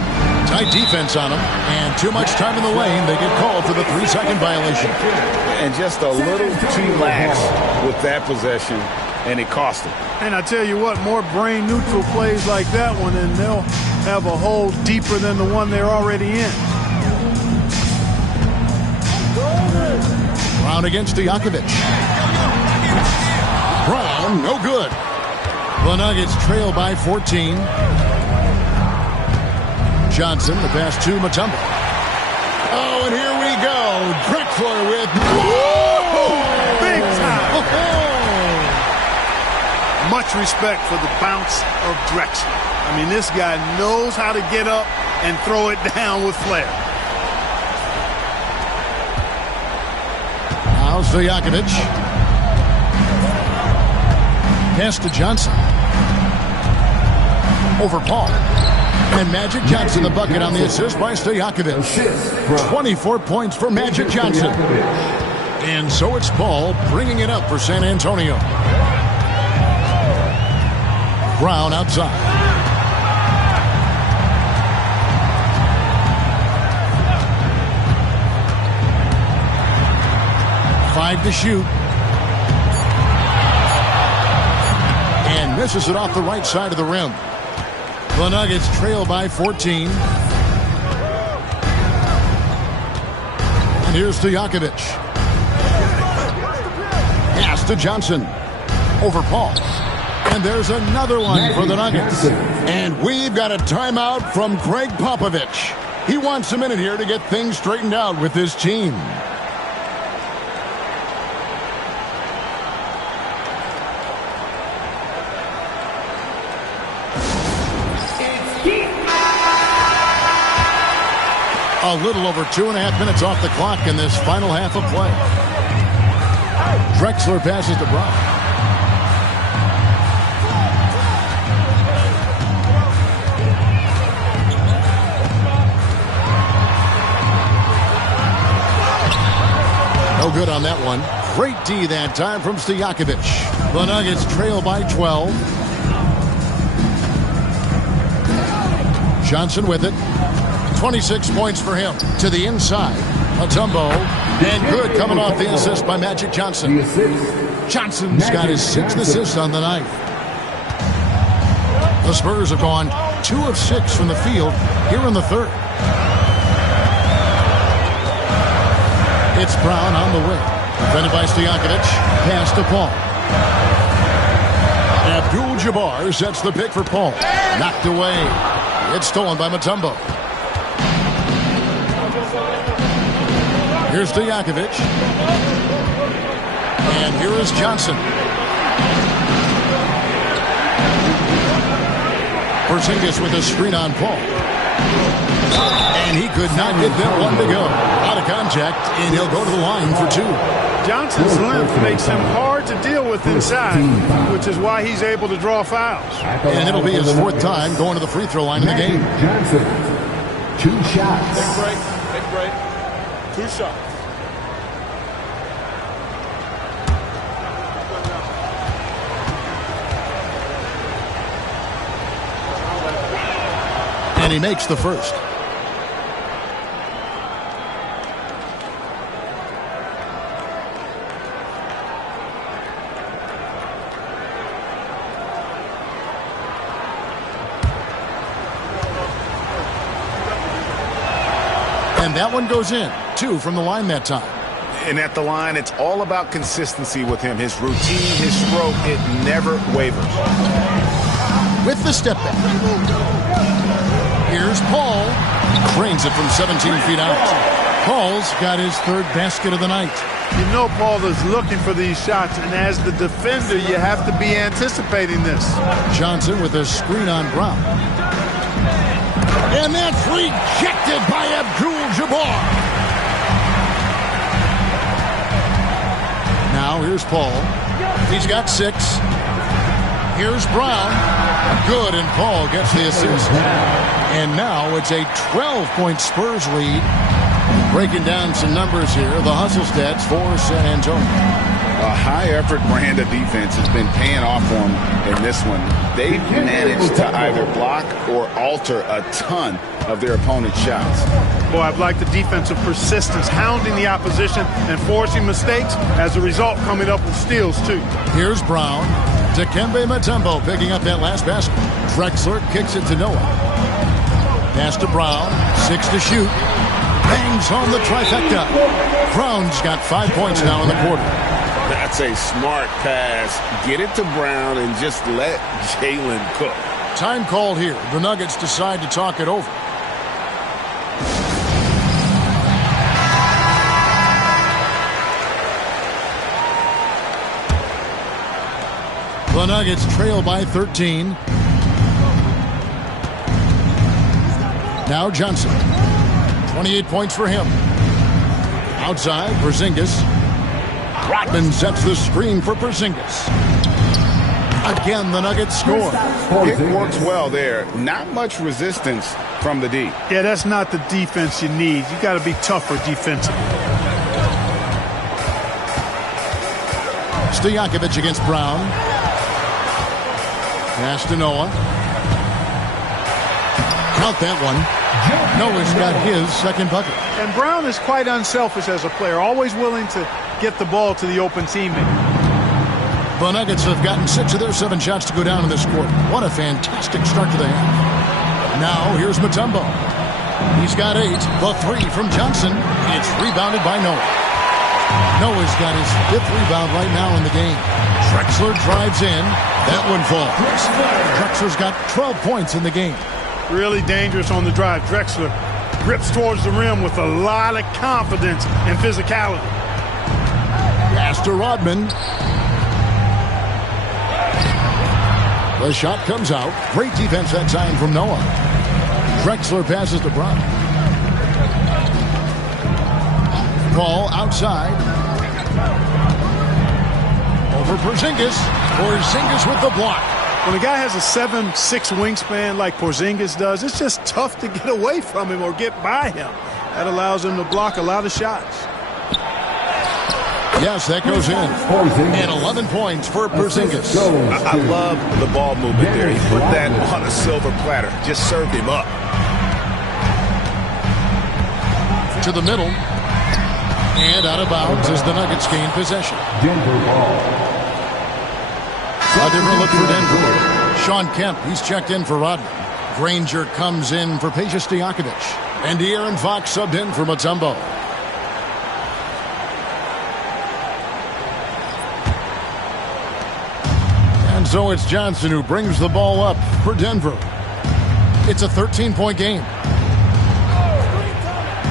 Tight defense on him, and too much time in the lane. They get called for the 3-second violation. And just a little too lax with that possession, and it cost him. And I tell you what, more brain-neutral plays like that one, and they'll have a hole deeper than the one they're already in. Brown against Stojakovic. Brown, no good. The Nuggets trail by 14. Johnson, the pass to Mutombo. Oh, and here we go. Drexler with... Big time. Much respect for the bounce of Drexler. I mean, this guy knows how to get up and throw it down with flair. Now Stojakovic. Pass to Johnson. Over Paul. And Magic Johnson, the bucket on the assist by Stojakovic. 24 points for Magic Johnson. And so it's Paul bringing it up for San Antonio. Brown outside. Five to shoot. And misses it off the right side of the rim. The Nuggets trail by 14. And here's Stojakovic. Pass to Johnson. Over Paul. And there's another one for the Nuggets. And we've got a timeout from Greg Popovich. He wants a minute here to get things straightened out with his team. A little over 2.5 minutes off the clock in this final half of play. Drexler passes to Brown. No good on that one. Great D that time from Stojakovic. The Nuggets trail by 12. Johnson with it. 26 points for him. To the inside. Mutombo. And good coming off the assist by Magic Johnson. Johnson's got his 6th assist on the night. The Spurs have gone 2 of 6 from the field here in the third. It's Brown on the way. Defended by Stojakovic. Pass to Paul. Abdul-Jabbar sets the pick for Paul. Knocked away. It's stolen by Mutombo. Here's Stojakovic. And here is Johnson. Porzingis with a screen on Paul. And he could not get that one to go. Out of contact, and he'll go to the line for 2. Johnson's length makes him hard to deal with inside, which is why he's able to draw fouls. And it'll be his 4th time going to the free throw line in the game. Johnson, 2 shots. Big break. 2 shots. And he makes the first. And that one goes in. 2 from the line that time. And at the line, it's all about consistency with him. His routine, his stroke, it never wavers. With the step back. Here's Paul. Cranes it from 17 feet out. Paul's got his 3rd basket of the night. You know Paul is looking for these shots, and as the defender, you have to be anticipating this. Johnson with a screen on Brown. And that's rejected by Abdul-Jabbar. Now here's Paul. He's got 6. Here's Brown. Good, and Paul gets the assist. And now it's a 12-point Spurs lead. Breaking down some numbers here. The hustle stats for San Antonio. A high-effort brand of defense has been paying off for them in this one. They've managed to either block or alter a ton of their opponent's shots. Boy, I've liked the defensive persistence, hounding the opposition and forcing mistakes. As a result, coming up with steals, too. Here's Brown. Dikembe Mutombo picking up that last basket. Drexler kicks it to Noah. Pass to Brown. 6 to shoot. Bangs home the trifecta. Brown's got 5 points now in the quarter. That's a smart pass. Get it to Brown and just let Jalen cook. Time called here. The Nuggets decide to talk it over. The Nuggets trail by 13. Now Johnson. 28 points for him. Outside, Porzingis. Rodman sets the screen for Porzingis. Again, the Nuggets score. It works well there. Not much resistance from the D. Yeah, that's not the defense you need. You got to be tougher defensively. Stojakovic against Brown. Pass to Noah. Count that one. Noah's got his 2nd bucket. And Brown is quite unselfish as a player, always willing to get the ball to the open teammate. The Nuggets have gotten 6 of their 7 shots to go down in this quarter. What a fantastic start to the half. Now here's Mutombo. He's got 8. The 3 from Johnson. It's rebounded by Noah. Noah's got his 5th rebound right now in the game. Drexler drives in. That one falls. Drexler's got 12 points in the game. Really dangerous on the drive. Drexler grips towards the rim with a lot of confidence and physicality. Pass to Rodman. The shot comes out. Great defense that time from Noah. Drexler passes to Brown. Ball outside. Over Porzingis. Porzingis with the block. When a guy has a 7'6" wingspan like Porzingis does, it's just tough to get away from him or get by him. That allows him to block a lot of shots. Yes, that goes in. And 11 points for Porzingis. I love the ball movement there. He put that on a silver platter. Just served him up. To the middle. And out of bounds as the Nuggets gain possession. Denver ball. A different look for Denver. Sean Kemp, he's checked in for Rodman. Granger comes in for Peja Stojakovic. And De'Aaron Fox subbed in for Mutombo. And so it's Johnson who brings the ball up for Denver. It's a 13-point game.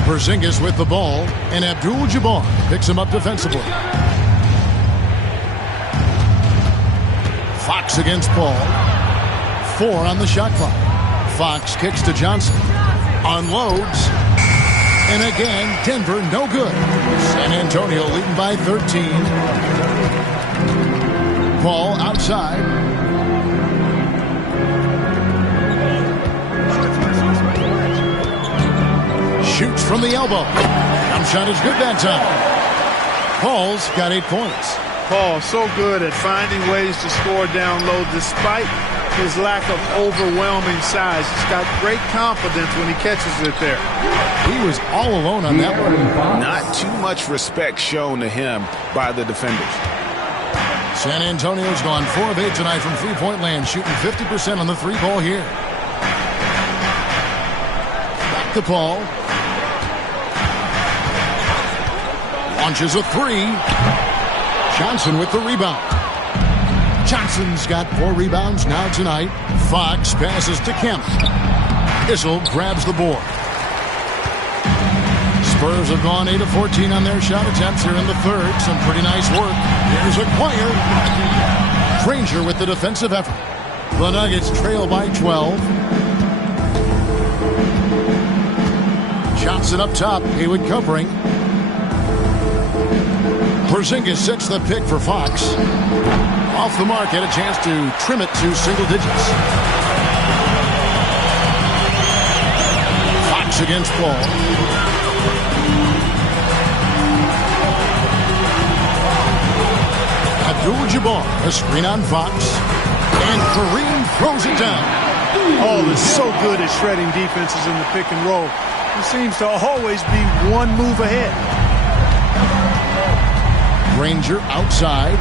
Porzingis with the ball, and Abdul-Jabbar picks him up defensively. Fox against Paul. 4 on the shot clock. Fox kicks to Johnson. Unloads. And again, Denver no good. San Antonio leading by 13. Paul outside. Shoots from the elbow. Jump shot is good that time. Paul's got 8 points. Paul so good at finding ways to score down low despite his lack of overwhelming size. He's got great confidence when he catches it there. He was all alone on that one. Not too much respect shown to him by the defenders. San Antonio's gone 4 of 8 tonight from three-point land, shooting 50% on the three ball here. Back to Paul. Launches a three. Johnson with the rebound. Johnson's got 4 rebounds now tonight. Fox passes to Kemp. Issel grabs the board. Spurs have gone 8 of 14 on their shot attempts here in the third. Some pretty nice work. Here's Acquire. Granger with the defensive effort. The Nuggets trail by 12. Johnson up top. Haywood covering. Porzingis sets the pick for Fox. Off the mark, had a chance to trim it to single digits. Fox against Paul. Abdul-Jabbar, a screen on Fox. And Kareem throws it down. Paul is so good at shredding defenses in the pick and roll. He seems to always be one move ahead. Granger outside.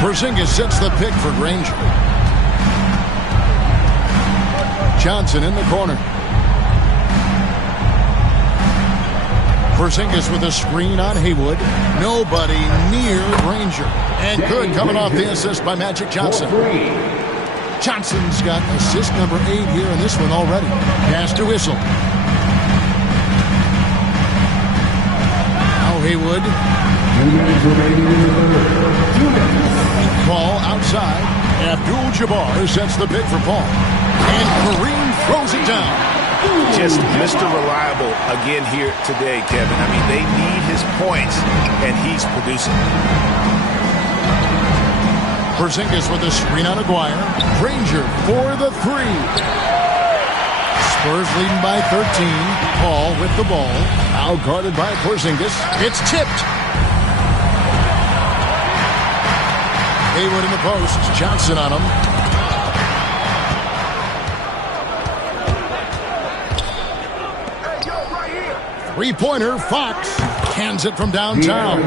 Porzingis sets the pick for Granger. Johnson in the corner. Porzingis with a screen on Haywood. Nobody near Granger. And good coming off the assist by Magic Johnson. Johnson's got assist number 8 here in this one already. Pass to Issel. Now Haywood. Paul outside. Abdul-Jabbar sets the pick for Paul. And Kareem throws it down. Just Mr. Reliable again here today, Kevin. I mean, they need his points, and he's producing. Porzingis with a screen on Aguirre. Granger for the 3. Spurs leading by 13. Paul with the ball. Out guarded by Porzingis. It's tipped. Haywood in the post. Johnson on him. Three-pointer, Fox. Hands it from downtown.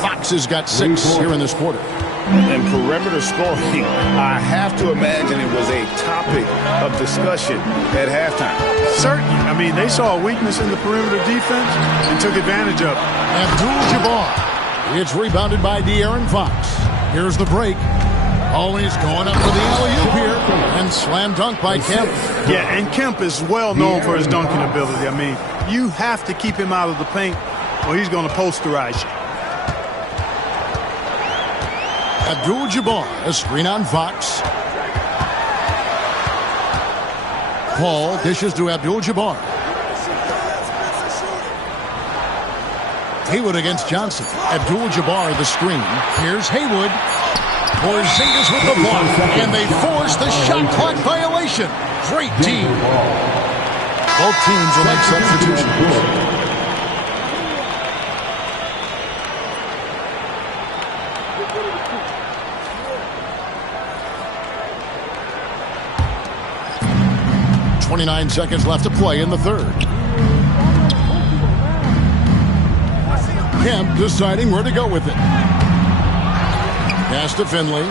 Fox has got 6 here in this quarter. And perimeter scoring, I have to imagine it was a topic of discussion at halftime. Certainly. I mean, they saw a weakness in the perimeter defense and took advantage of it. Abdul-Jabbar. It's rebounded by De'Aaron Fox. Here's the break. Always going up for the alley-oop here. And slam dunk by Kemp. Yeah, and Kemp is well known for his dunking ability. I mean, you have to keep him out of the paint or he's going to posterize you. Abdul-Jabbar, a screen on Fox. Paul dishes to Abdul-Jabbar. Haywood against Johnson. Abdul-Jabbar the screen. Here's Haywood. Porzingis with the block. And they force the shot clock violation. Great team. Both teams will make substitutions. .29 seconds left to play in the third. Kemp deciding where to go with it. Pass to Finley.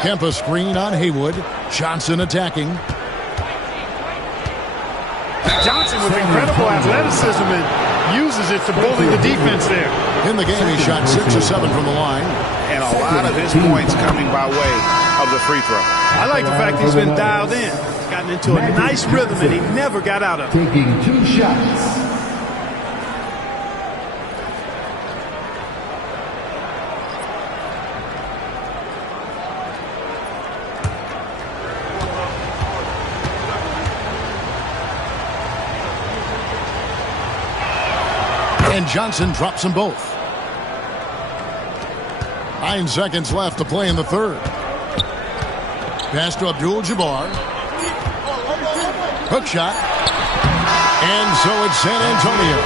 Kemp a screen on Haywood. Johnson attacking. Johnson with incredible athleticism and uses it to bully the defense there. In the game, he shot 6 of 7 from the line. And a lot of his points coming by way of the free throw. I like the fact he's been dialed in. Gotten into a nice rhythm, and he never got out of it. Taking 2 shots. And Johnson drops them both. 9 seconds left to play in the third. Pass to Abdul-Jabbar. Hook shot. And so it's San Antonio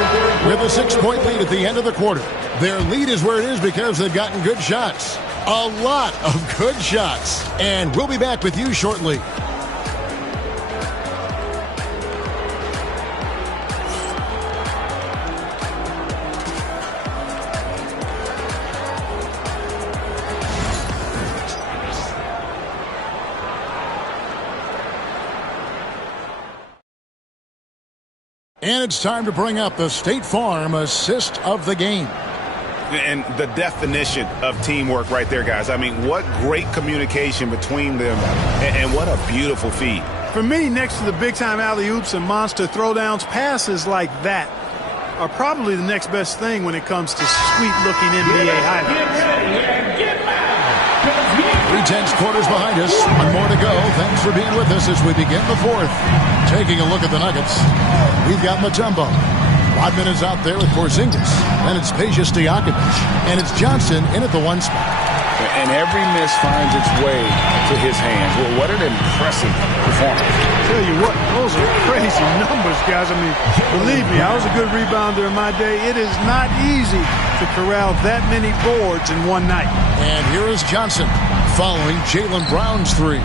with a 6-point lead at the end of the quarter. Their lead is where it is because they've gotten good shots. A lot of good shots. And we'll be back with you shortly. And it's time to bring up the State Farm assist of the game. And the definition of teamwork right there, guys. I mean, what great communication between them, and what a beautiful feed. For me, next to the big-time alley-oops and monster throwdowns, passes like that are probably the next best thing when it comes to sweet-looking NBA highlights. 3/10 quarters behind us. One more to go. Thanks for being with us as we begin the fourth. Taking a look at the Nuggets, we've got Mutombo. Rodman is out there with Porzingis. Then it's Peja Stojakovic. And it's Johnson in at the 1 spot. And every miss finds its way to his hands. Well, what an impressive performance. Tell you what, those are crazy numbers, guys. I mean, believe me, I was a good rebounder in my day. It is not easy to corral that many boards in one night. And here is Johnson following Jaylen Brown's 3.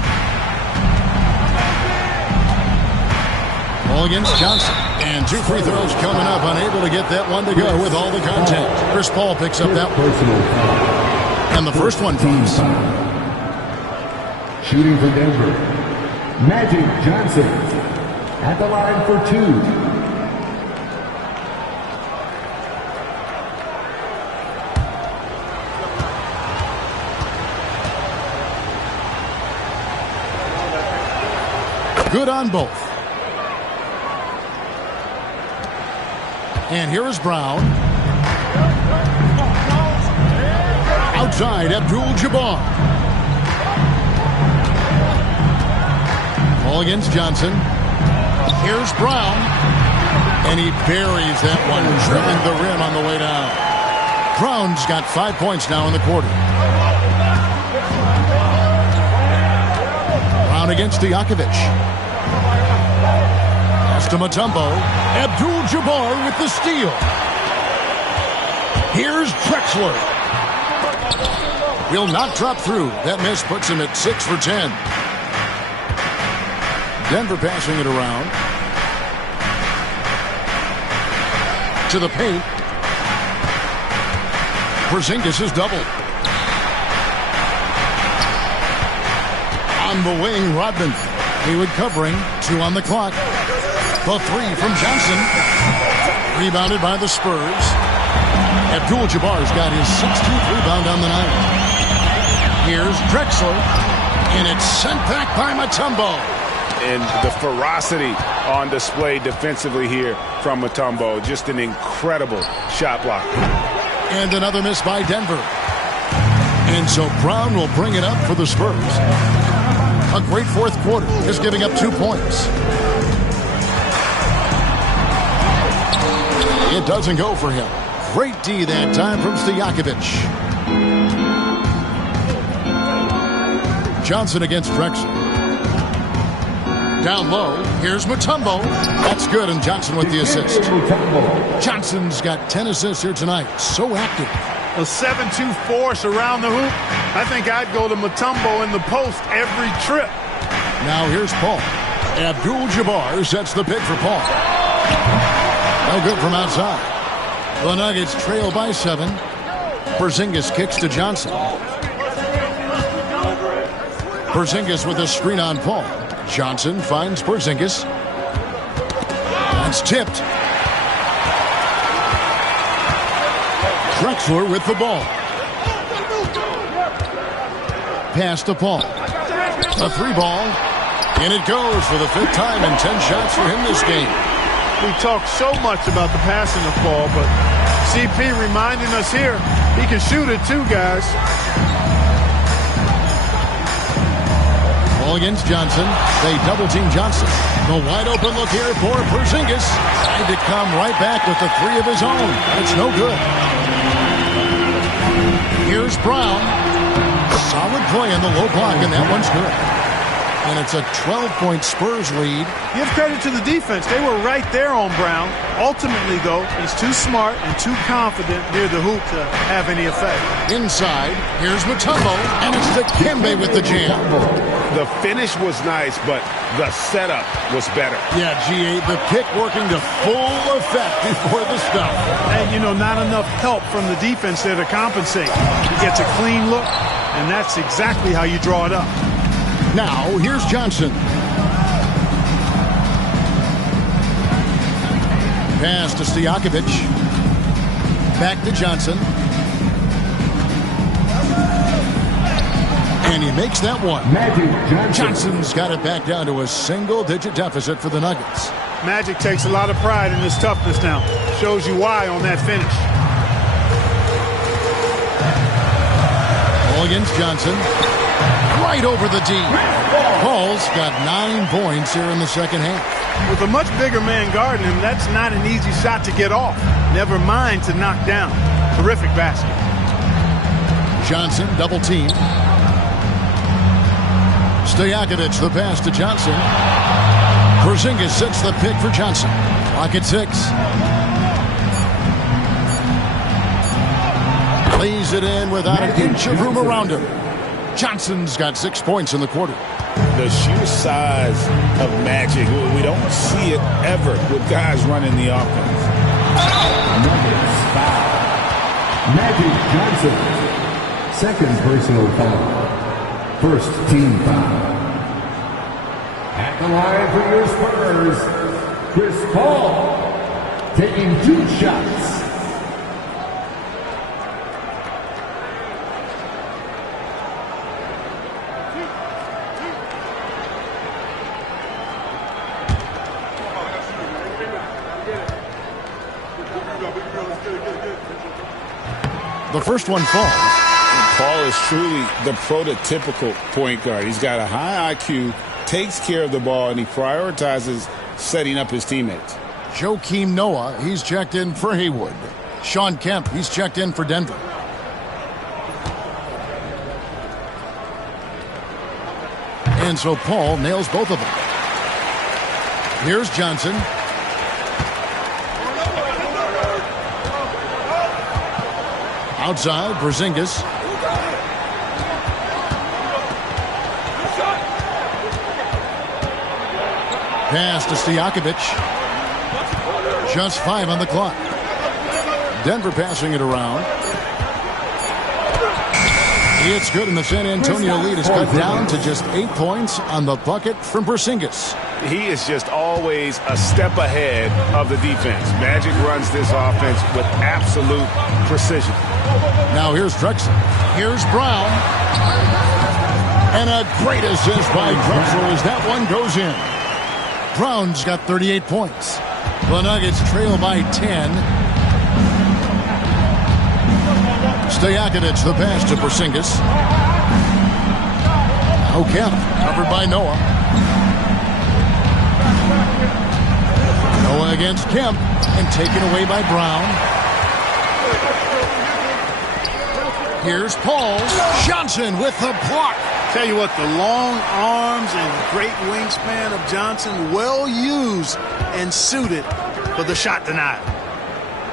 Ball against Johnson. And 2 free throws coming up. Unable to get that one to go with all the contact. Chris Paul picks up that one. And the first one comes. Shooting for Denver, Magic Johnson at the line for 2. Good on both. And here is Brown. Outside, Abdul-Jabbar. Ball against Johnson. Here's Brown. And he buries that one, trimming the rim on the way down. Brown's got 5 points now in the quarter. Brown against Stojakovic. Pass to Mutombo. Abdul-Jabbar with the steal. Here's Drexler. Will not drop through. That miss puts him at 6 for 10. Denver passing it around. To the paint. Porzingis is doubled. On the wing, Rodman. Haywood covering. 2 on the clock. The 3 from Johnson. Rebounded by the Spurs. Abdul-Jabbar's got his 16th rebound on the night. Here's Drexler. And it's sent back by Mutombo. And the ferocity on display defensively here from Mutombo. Just an incredible shot block. And another miss by Denver. And so Brown will bring it up for the Spurs. A great fourth quarter, just giving up 2 points. It doesn't go for him. Great D that time from Stojakovic. Johnson against Drexler. Down low, here's Mutombo. That's good, and Johnson with the assist. Johnson's got 10 assists here tonight. So active. A 7-2 force around the hoop. I think I'd go to Mutombo in the post every trip. Now here's Paul. Abdul-Jabbar sets the pick for Paul. No good from outside. The Nuggets trail by 7. Porzingis kicks to Johnson. Porzingis with a screen on Paul. Johnson finds Porzingis. That's tipped. Drexler with the ball. Pass to Paul. A 3 ball. And it goes for the 5th time and 10 shots for him this game. We talk so much about the passing of Paul, but CP reminding us here, he can shoot it too, guys. Ball against Johnson. They double-team Johnson. The wide-open look here for Porzingis. Tried to come right back with the 3 of his own. It's no good. Here's Brown. Solid play in the low block, and that one's good. And it's a 12-point Spurs lead. Give credit to the defense. They were right there on Brown. Ultimately, though, he's too smart and too confident near the hoop to have any effect. Inside, here's Mutombo, and it's Dikembe with the jam. The finish was nice, but the setup was better. Yeah, G8, the pick working to full effect before the stuff. And, you know, not enough help from the defense there to compensate. He gets a clean look, and that's exactly how you draw it up. Now, here's Johnson. Pass to Stojakovic. Back to Johnson. And he makes that one. Johnson's got it back down to a single-digit deficit for the Nuggets. Magic takes a lot of pride in his toughness now. Shows you why on that finish. Ball against Johnson. Right over the D. Paul's got 9 points here in the second half. With a much bigger man guarding him, that's not an easy shot to get off. Never mind to knock down. Terrific basket. Johnson double team. Stojakovic the pass to Johnson. Porzingis sets the pick for Johnson. Clock at 6. Lays it in without an inch of room around him. Johnson's got 6 points in the quarter. The sheer size of Magic, we don't see it ever with guys running the offense. Nuggets foul. Magic Johnson. Second personal foul. First team foul. At the line for your Spurs, Chris Paul taking 2 shots. The first one falls. Paul is truly the prototypical point guard. He's got a high IQ, takes care of the ball, and he prioritizes setting up his teammates. Joakim Noah, he's checked in for Haywood. Sean Kemp, he's checked in for Denver. And so Paul nails both of them. Here's Johnson. Outside, Porzingis. Pass to Stojakovic. Just 5 on the clock. Denver passing it around. It's good, and the San Antonio lead is cut down to just 8 points on the bucket from Porzingis. He is just always a step ahead of the defense. Magic runs this offense with absolute precision. Now here's Drexler. Here's Brown. And a great assist by Drexler as that one goes in. Brown's got 38 points. The Nuggets trail by 10. Stojakovic the pass to Porzingis. Now Kemp covered by Noah. Noah against Kemp and taken away by Brown. Here's Paul. Johnson with the block. Tell you what, the long arms and great wingspan of Johnson, well used and suited for the shot tonight.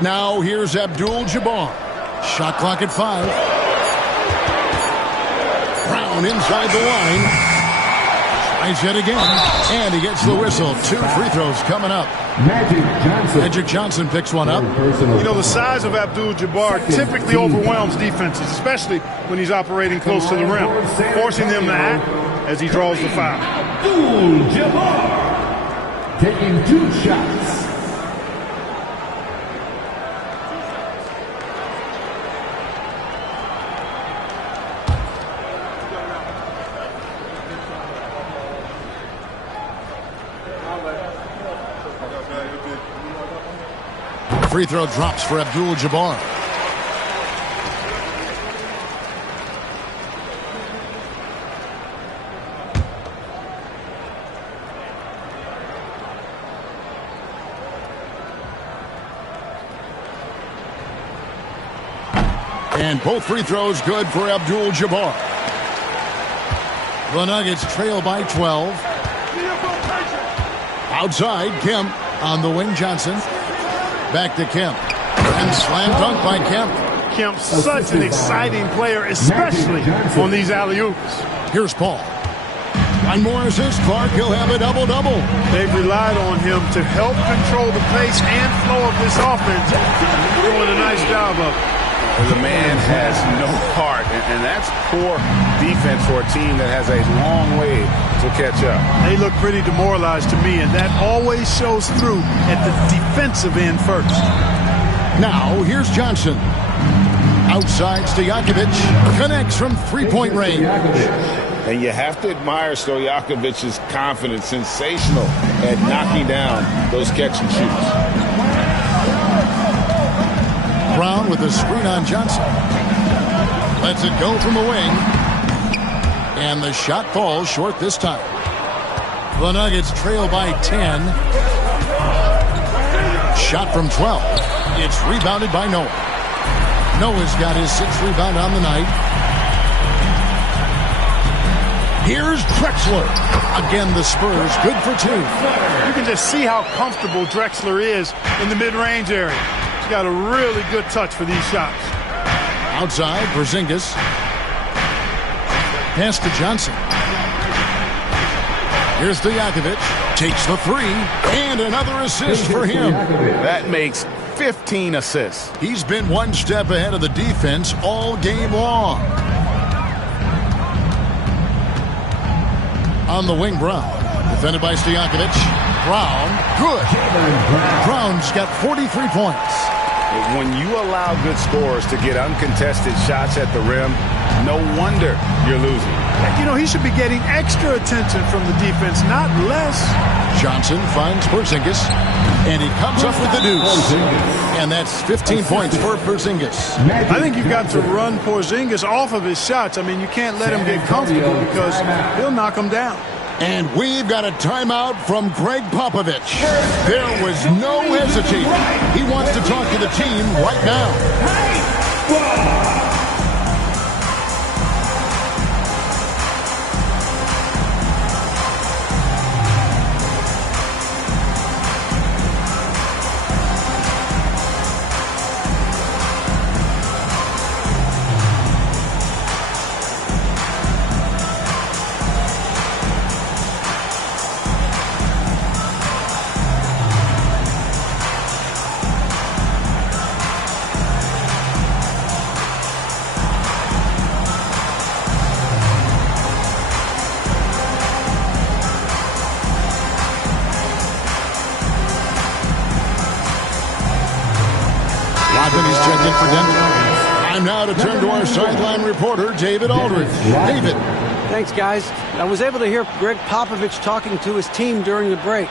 Now here's Abdul-Jabbar. Shot clock at 5. Brown inside the line. Tries yet again, and he gets the whistle. 2 free throws coming up. Magic Johnson picks one up. You know, the size of Abdul-Jabbar typically overwhelms defenses, especially when he's operating close to the rim, forcing them to act as he draws the foul. Abdul-Jabbar taking 2 shots. Free throw drops for Abdul-Jabbar. And both free throws good for Abdul-Jabbar. The Nuggets trail by 12. Outside, Kemp on the wing. Johnson. Back to Kemp. And slam dunk by Kemp. Kemp's such an exciting player, especially on these alley-oops. Here's Paul. One more assist, Clark. He'll have a double-double. They've relied on him to help control the pace and flow of this offense. Doing a nice job of it. The man has no heart, and that's poor defense for a team that has a long way to catch up. They look pretty demoralized to me, and that always shows through at the defensive end first. Now, here's Johnson. Outside, Stojakovic connects from three-point range. And you have to admire Stojakovic's confidence, sensational at knocking down those catch and shoots. Brown with a screen on Johnson. Lets it go from the wing. And the shot falls short this time. The Nuggets trail by 10. Shot from 12. It's rebounded by Noah. Noah's got his 6th rebound on the night. Here's Drexler. Again, the Spurs good for 2. You can just see how comfortable Drexler is in the mid-range area. He's got a really good touch for these shots. Outside, Porzingis. Pass to Johnson. Here's Stojakovic. Takes the 3. And another assist for him. That makes 15 assists. He's been one step ahead of the defense all game long. On the wing, Brown. Defended by Stojakovic. Brown, good. Brown's got 43 points. When you allow good scorers to get uncontested shots at the rim, no wonder you're losing. You know, he should be getting extra attention from the defense, not less. Johnson finds Porzingis, and he comes up with the deuce. And that's 15 points for Porzingis. I think you've got to run Porzingis off of his shots. I mean, you can't let him get comfortable because he'll knock him down. And we've got a timeout from Greg Popovich. There was no hesitating. He wants to talk to the team right now. Time now to turn to our sideline reporter, David Aldridge. David. Thanks, guys. I was able to hear Greg Popovich talking to his team during the break.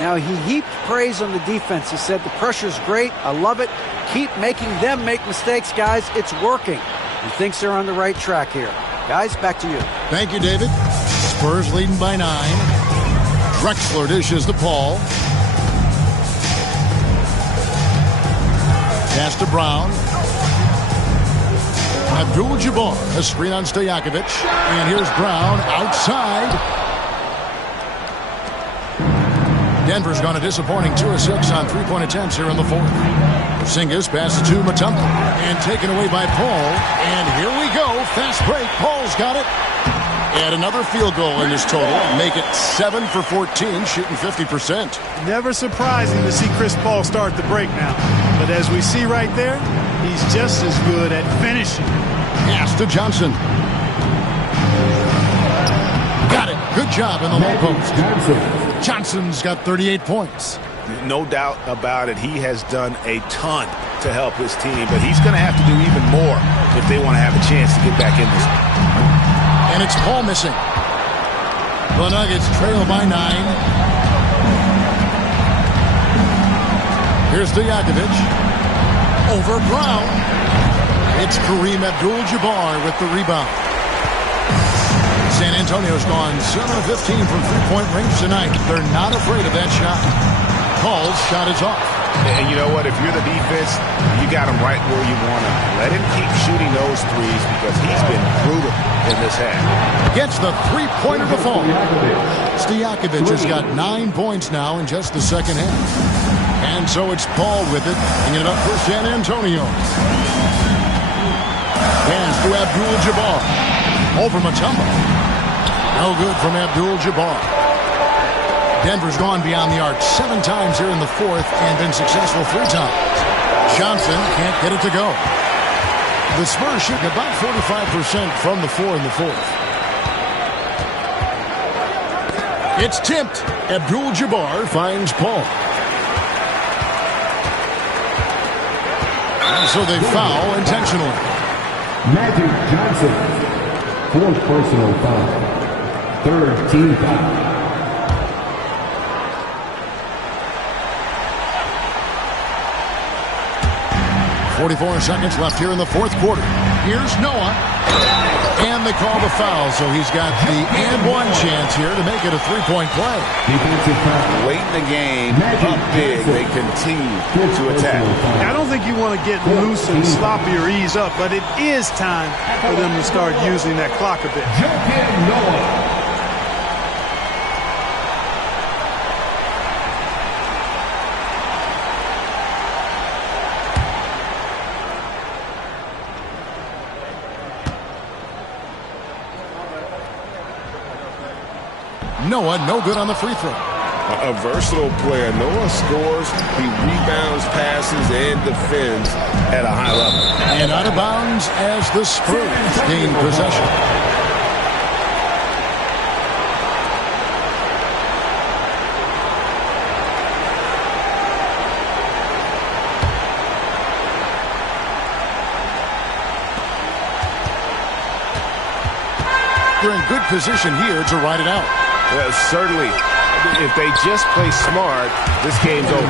Now, he heaped praise on the defense. He said, the pressure's great. I love it. Keep making them make mistakes, guys. It's working. He thinks they're on the right track here. Guys, back to you. Thank you, David. Spurs leading by 9. Drexler dishes the Paul. Pass to Brown. Abdul-Jabbar, a screen on Stojakovic. And here's Brown outside. Denver's gone a disappointing 2 of 6 on three-point attempts here in the fourth. Porzingis passes to Mutombo and taken away by Paul. And here we go. Fast break. Paul's got it. Add another field goal in this total. Make it 7 for 14, shooting 50%. Never surprising to see Chris Paul start the break now. But as we see right there, he's just as good at finishing. Pass to Johnson. Got it. Good job in the low post. Johnson's got 38 points. No doubt about it. He has done a ton to help his team, but he's going to have to do even more if they want to have a chance to get back in this one. And it's Paul missing. The Nuggets trail by 9. Here's Stojakovic. Over Brown. It's Kareem Abdul-Jabbar with the rebound. San Antonio's gone 7 of 15 from three-point range tonight. They're not afraid of that shot. Paul's shot is off. And you know what? If you're the defense, you got him right where you want him. Let him keep shooting those threes because he's been brutal in this half. Gets the three-pointer to fall. Stojakovic has got 9 points now in just the second half. And so it's Paul with it, bringing it up for San Antonio. Pass to Abdul-Jabbar. Over Mutombo. No good from Abdul-Jabbar. Denver's gone beyond the arc 7 times here in the fourth and been successful 3 times. Johnson can't get it to go. The Spurs shooting about 45% from the floor in the fourth. It's tipped. Abdul-Jabbar finds Paul. And so they foul intentionally. Magic Johnson. 4th personal foul. 3rd team foul. 44 seconds left here in the fourth quarter. Here's Noah. And they call the foul, so he's got the and-one chance here to make it a three-point play. Late in the game, up big, they continue to attack. I don't think you want to get loose and sloppy or ease up, but it is time for them to start using that clock a bit. Noah. Noah, no good on the free throw. A versatile player. Noah scores, he rebounds, passes, and defends at a high level. And out of bounds as the Spurs gain possession. They're in good position here to ride it out. Well, certainly, if they just play smart, this game's over.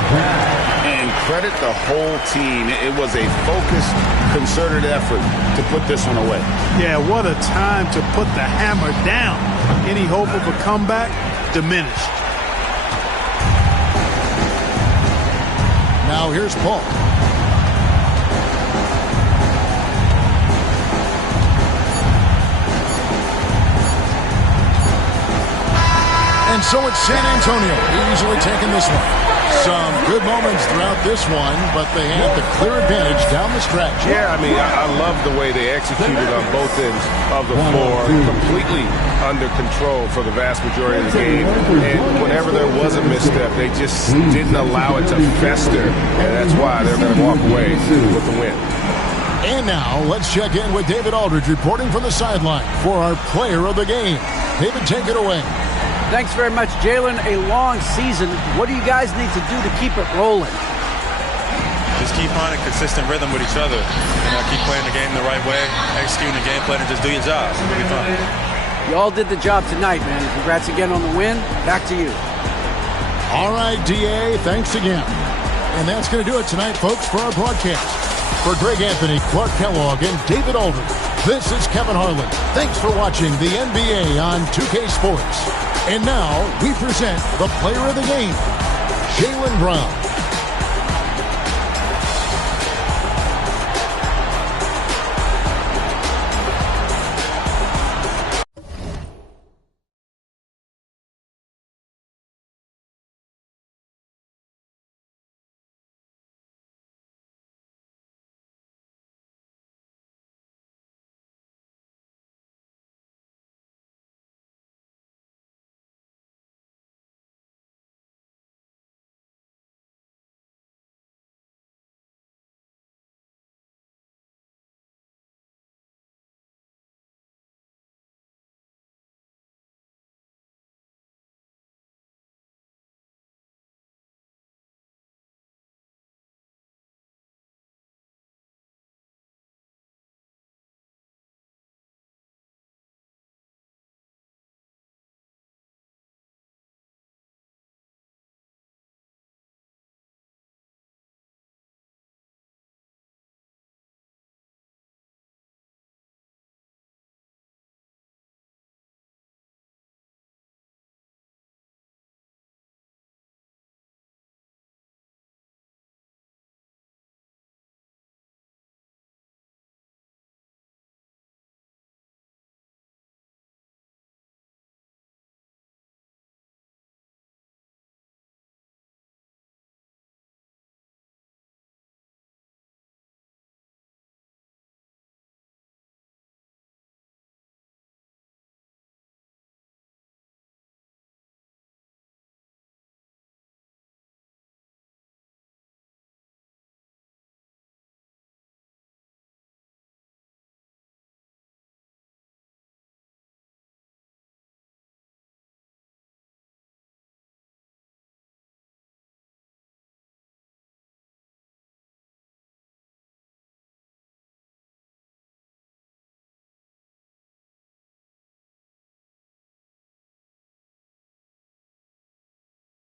And credit the whole team. It was a focused, concerted effort to put this one away. Yeah, what a time to put the hammer down. Any hope of a comeback diminished. Now here's Paul. And so it's San Antonio easily taking this one. Some good moments throughout this one, but they had the clear advantage down the stretch. Yeah, I mean, I love the way they executed on both ends of the floor. Completely under control for the vast majority of the game. And whenever there was a misstep, they just didn't allow it to fester. And that's why they're going to walk away with the win. And now let's check in with David Aldridge reporting from the sideline for our player of the game. David, take it away. Thanks very much, Jalen. A long season. What do you guys need to do to keep it rolling? Just keep finding consistent rhythm with each other. Keep playing the game the right way, executing the game plan, and just do your job. It'll be fun. You all did the job tonight, man. Congrats again on the win. Back to you. All right, DA, thanks again. And that's going to do it tonight, folks, for our broadcast. For Greg Anthony, Clark Kellogg, and David Aldridge, this is Kevin Harlan. Thanks for watching the NBA on 2K Sports. And now we present the player of the game, Jaylen Brown.